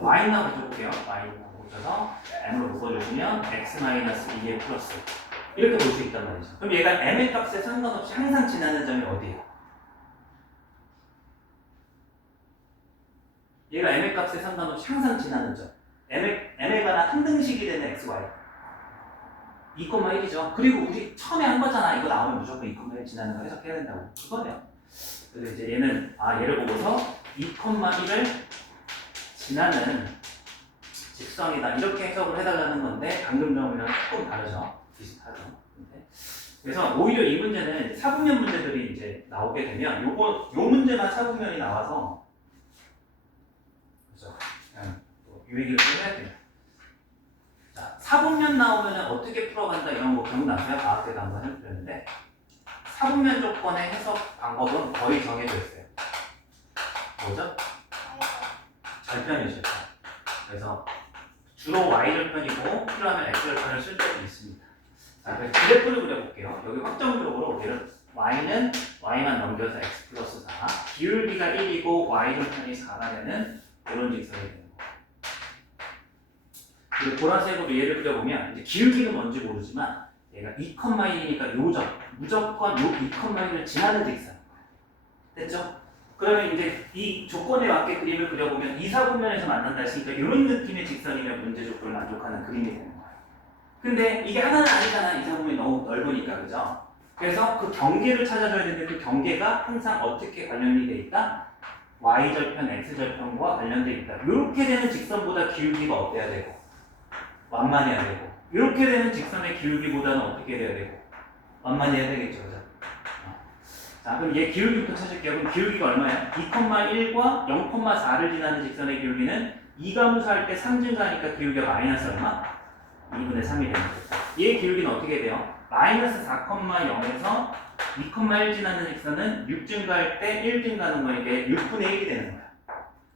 Y나 붙여볼게요. Y나 붙여서 M으로 묶어주시면 X-2의 플러스 이렇게 볼 수 있단 말이죠. 그럼 얘가 M의 값에 상관없이 항상 지나는 점이 어디예요? 얘가 M의 값에 상관없이 항상 지나는 점. M에 관한 항등식이 되는 XY 2,1이죠. 그리고 우리 처음에 한 거잖아. 이거 나오면 무조건 2,1 지나는 거 해석해야 된다고. 그거네요. 그래서 이제 얘는 얘를 보고서 2,1을 지나는 직선이다. 이렇게 해석을 해달라는 건데 방금 점이랑 조금 다르죠. 비슷하죠. 그래서 오히려 이 문제는 사분면 문제들이 이제 나오게 되면 요 문제만 사분면이 나와서 그렇죠. 이 얘기를 좀 해야 돼요. 자, 사분면 나오면 어떻게 풀어간다 이런 거 기억나세요? 과학 때도 한번 해드렸는데 사분면 조건의 해석 방법은 거의 정해져 있어요. 뭐죠? 절편이죠. 그래서 주로 y절편이고 필요하면 x절편을 쓸 때도 있습니다. 자, 그래서 그래프를 그려볼게요. 여기 확정적으로 얘를 y는 y만 넘겨서 x 플러스 4 기울기가 1이고 y절편이 4가 되는 이런 직선이 되는 거예요. 그리고 보라색으로 얘를 그려보면 이제 기울기는 뭔지 모르지만 얘가 2,1이니까 요 점 무조건 요 2,1을 지나는 직선 됐죠? 그러면 이제 이 조건에 맞게 그림을 그려보면 이사분면에서 만난다 했으니까 이런 느낌의 직선이면 문제 조건을 만족하는 그림이 되는 거예요. 근데 이게 하나는 아니잖아. 이사분면이 너무 넓으니까 그죠? 그래서 그 경계를 찾아줘야 되는데 그 경계가 항상 어떻게 관련이 돼 있다? y절편, x절편과 관련돼 있다. 이렇게 되는 직선보다 기울기가 어때야 되고 완만해야 되고 이렇게 되는 직선의 기울기보다는 어떻게 돼야 되고 완만해야 되겠죠. 그죠? 자, 그럼 얘 기울기부터 찾을게요. 그럼 기울기가 얼마야? 2,1과 0,4를 지나는 직선의 기울기는 2가무수할 때 3 증가하니까 기울기가 마이너스 얼마? 2분의 3이 되는 거죠. 얘 기울기는 어떻게 돼요? 마이너스 4,0에서 2,1 지나는 직선은 6 증가할 때 1 증가하는 거니까 6분의 1이 되는 거야.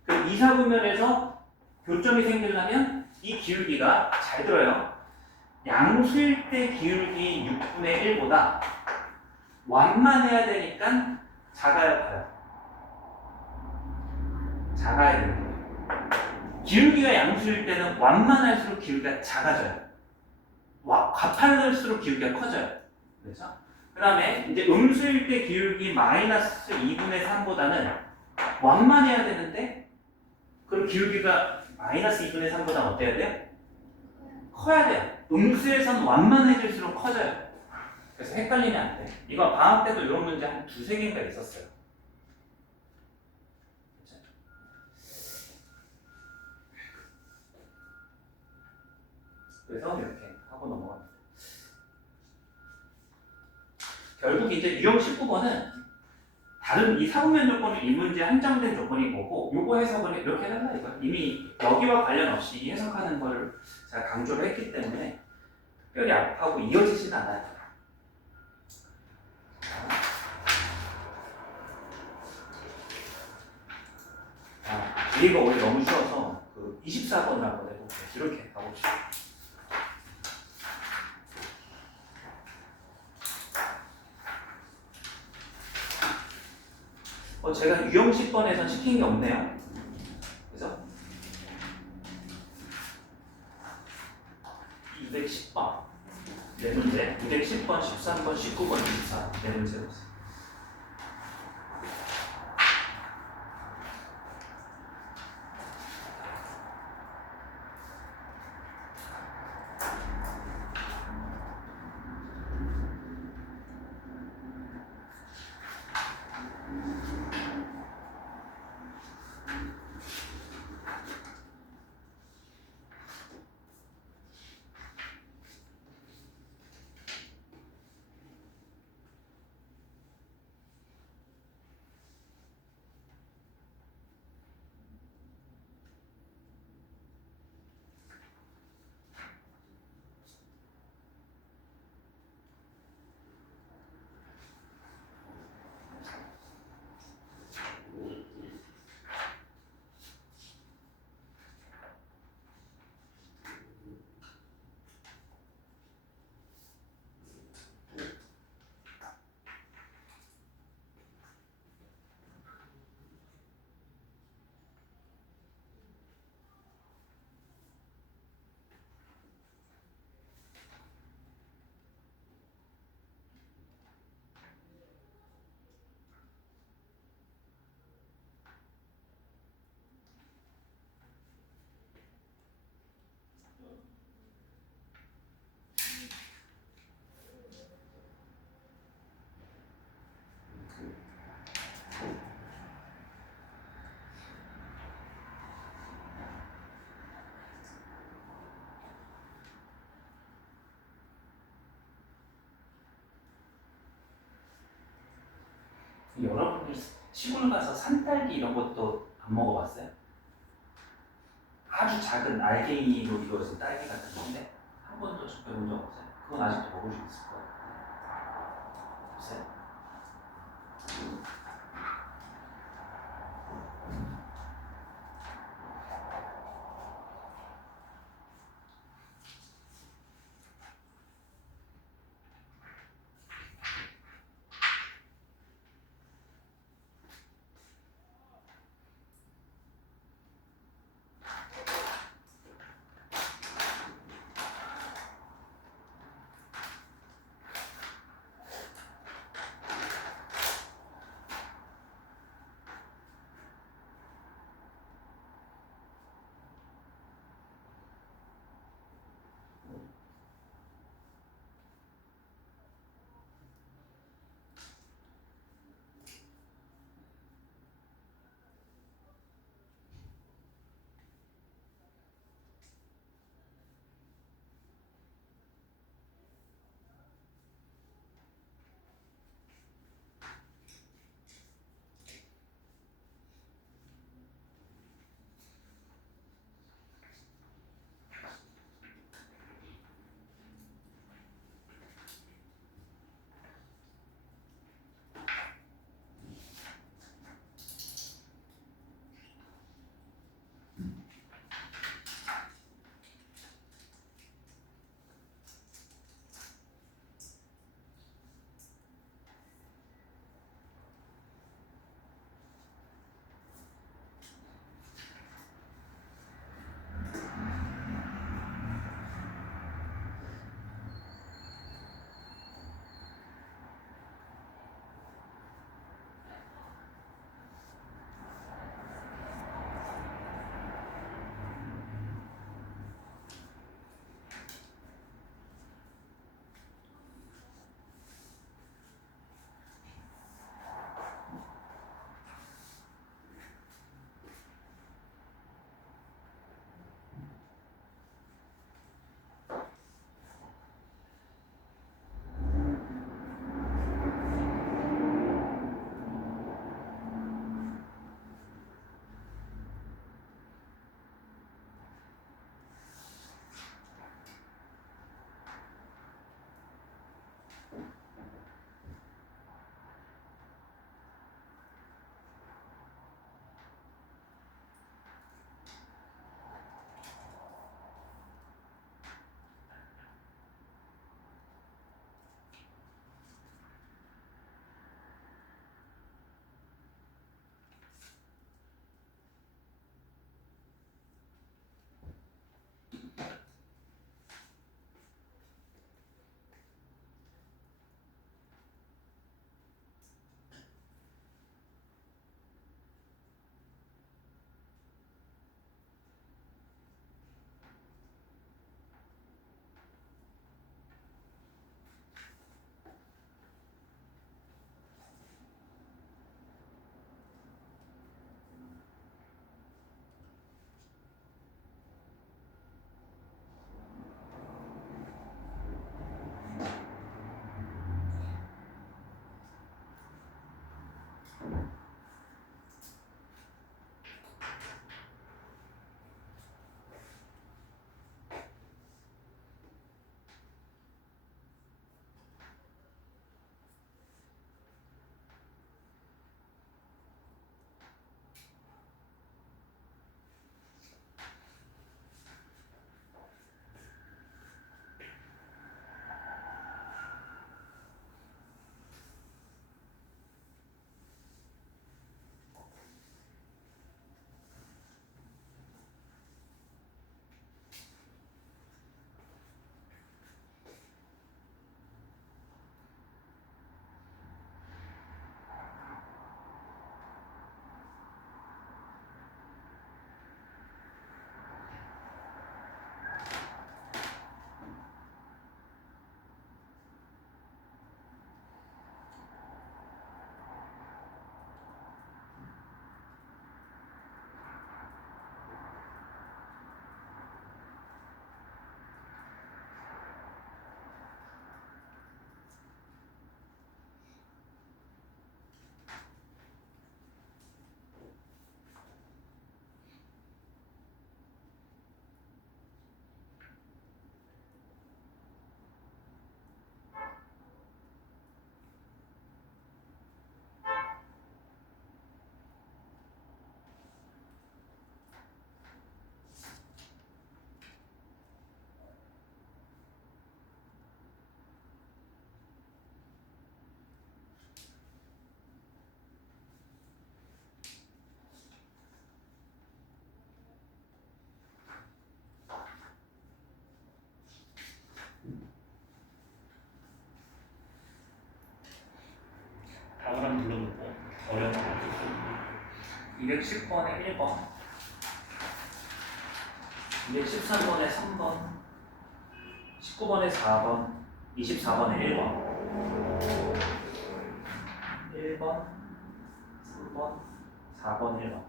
그럼 이사분면에서 교점이 생기려면 이 기울기가 잘 들어요. 양수일 때 기울기 6분의 1보다 완만해야 되니까 작아요, 커요? 작아야 되는 거예요. 기울기가 양수일 때는 완만할수록 기울기가 작아져요. 가팔를수록 기울기가 커져요. 그렇죠? 그 다음에 이제 음수일 때 기울기 마이너스 2분의 3보다는 완만해야 되는데 그럼 기울기가 마이너스 2분의 3보다 어때야 돼요? 커야 돼요. 음수에선 완만해질수록 커져요. 그래서 헷갈리면 안 돼. 이거 방학 때도 이런 문제 한 두세 개인가 있었어요. 그래서 이렇게 하고 넘어갑니다. 결국 이제 유형 19번은 다른 이 사분면 조건은 이 문제 한정된 조건인 거고 요거 해석을 이렇게 해달라 이거 이미 여기와 관련 없이 해석하는 거를 제가 강조를 했기 때문에 특별히 앞하고 이어지진 않아요. 이거 원래 너무 쉬워서 그 24번을 한번 해볼게요. 이렇게 가봅시다. 제가 유형 10번에선 시킨 게 없네요. 그죠? 210번 네 문제, 210번, 13번, 19번, 24 네 문제 보세요. 여러분들 시골 가서 산딸기 이런 것도 안 먹어봤어요? 아주 작은 알갱이로 이루어진 딸기 같은 건데 한 번도 접해본 적 없어요? 그건 아직도 먹을 수 있을 거예요. 없어요? 210번에 1번, 213번에 3번, 19번에 4번, 24번에 1번, 1번, 3번, 4번, 1번.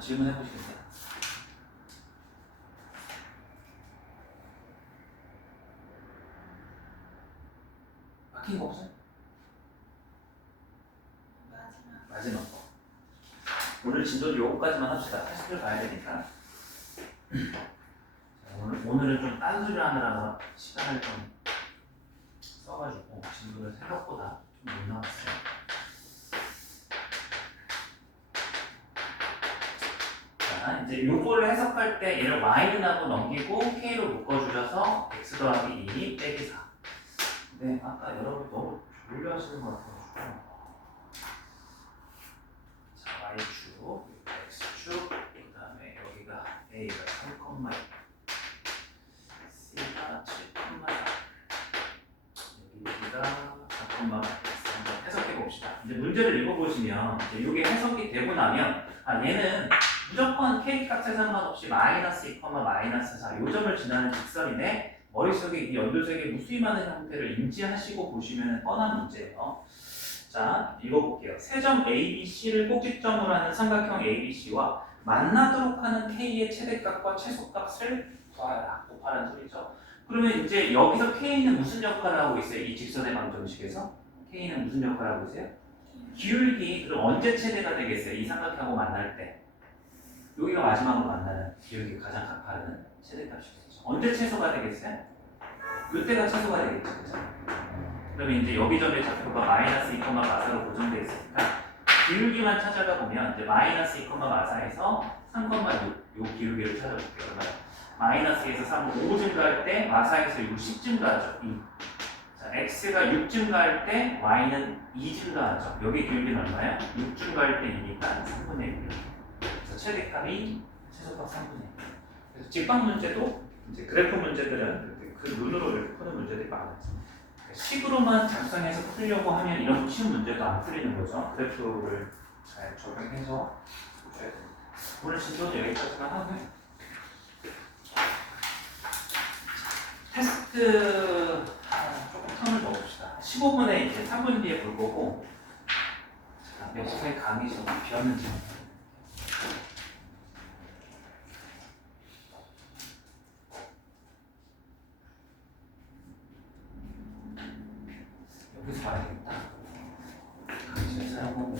질문해 보시겠어요? 막힌 거 없어요? 마지막 거. 오늘 진도는 요거까지만 합시다. 테스트를 봐야 되니까. 오늘은 좀 딴소리 하느라 시간을 좀 써가지고 진도를 생각보다 좀 못 나왔어요. 자, 이제 요거를 해석할 때 얘를 y는하고 넘기고 k로 묶어주셔서 x 더하기 2 빼기 4. 근데 아까 여러분 너무 졸려 하시는 것 같아가지고. 자, y축, x축, 그 다음에 여기가 a가 3,2, c가 7,4, 여기가 4,4. 한번 해석해 봅시다. 이제 문제를 읽어보시면 이제 이게 해석이 되고 나면 얘는 무조건 k 값에 상관없이 마이너스 2, 마이너스 4 요 점을 지나는 직선인데 머릿속에 이 연두색의 무수히 많은 형태를 인지하시고 보시면 뻔한 문제예요. 자, 읽어볼게요. 세점 ABC를 꼭지점으로 하는 삼각형 ABC와 만나도록 하는 K의 최대값과 최소값을 구하라. 곱하라는 소리죠. 그러면 이제 여기서 K는 무슨 역할을 하고 있어요? 이 직선의 방정식에서? K는 무슨 역할을 하고 있어요? 기울기. 그럼 언제 최대가 되겠어요? 이 삼각형하고 만날 때. 여기가 마지막으로 만나는 기울기 가장 가파른 최대값이겠죠. 언제 최소가 되겠어요? 이때가 최소가 되겠죠. 그죠? 그러면 이제 여기 점의 좌표가 마이너스 2, 마사로 고정되어 있으니까 기울기만 찾아가 보면 이제 마이너스 2, 마사에서 3,6 요 기울기를 찾아볼게요. 그러면 마이너스 2에서 3, 5 증가할 때 마사에서 6, 10 증가하죠. 2. 자, x가 6 증가할 때 y는 2 증가하죠. 여기 기울기는 얼마예요? 6 증가할 때 2니까 3분의 1. 그래서 최대값이 최소값 3분의 1. 그래서 직방 문제도 이제 그래프 문제들은 그 눈으로 이렇게 푸는 문제들이 많아요. 식으로만 작성해서 풀려고 하면 이런 쉬운 문제도 안 풀리는 거죠. 그래프를 잘 적용해서 보셔야 됩니다. 오늘 진도는 여기까지만 하고요. 테스트 조금 텀을 넣어봅시다. 15분에 이제 3분 뒤에 볼 거고 몇 분에 강의 좀 비었는지 여기서 봐야겠다. 강의실 사용하고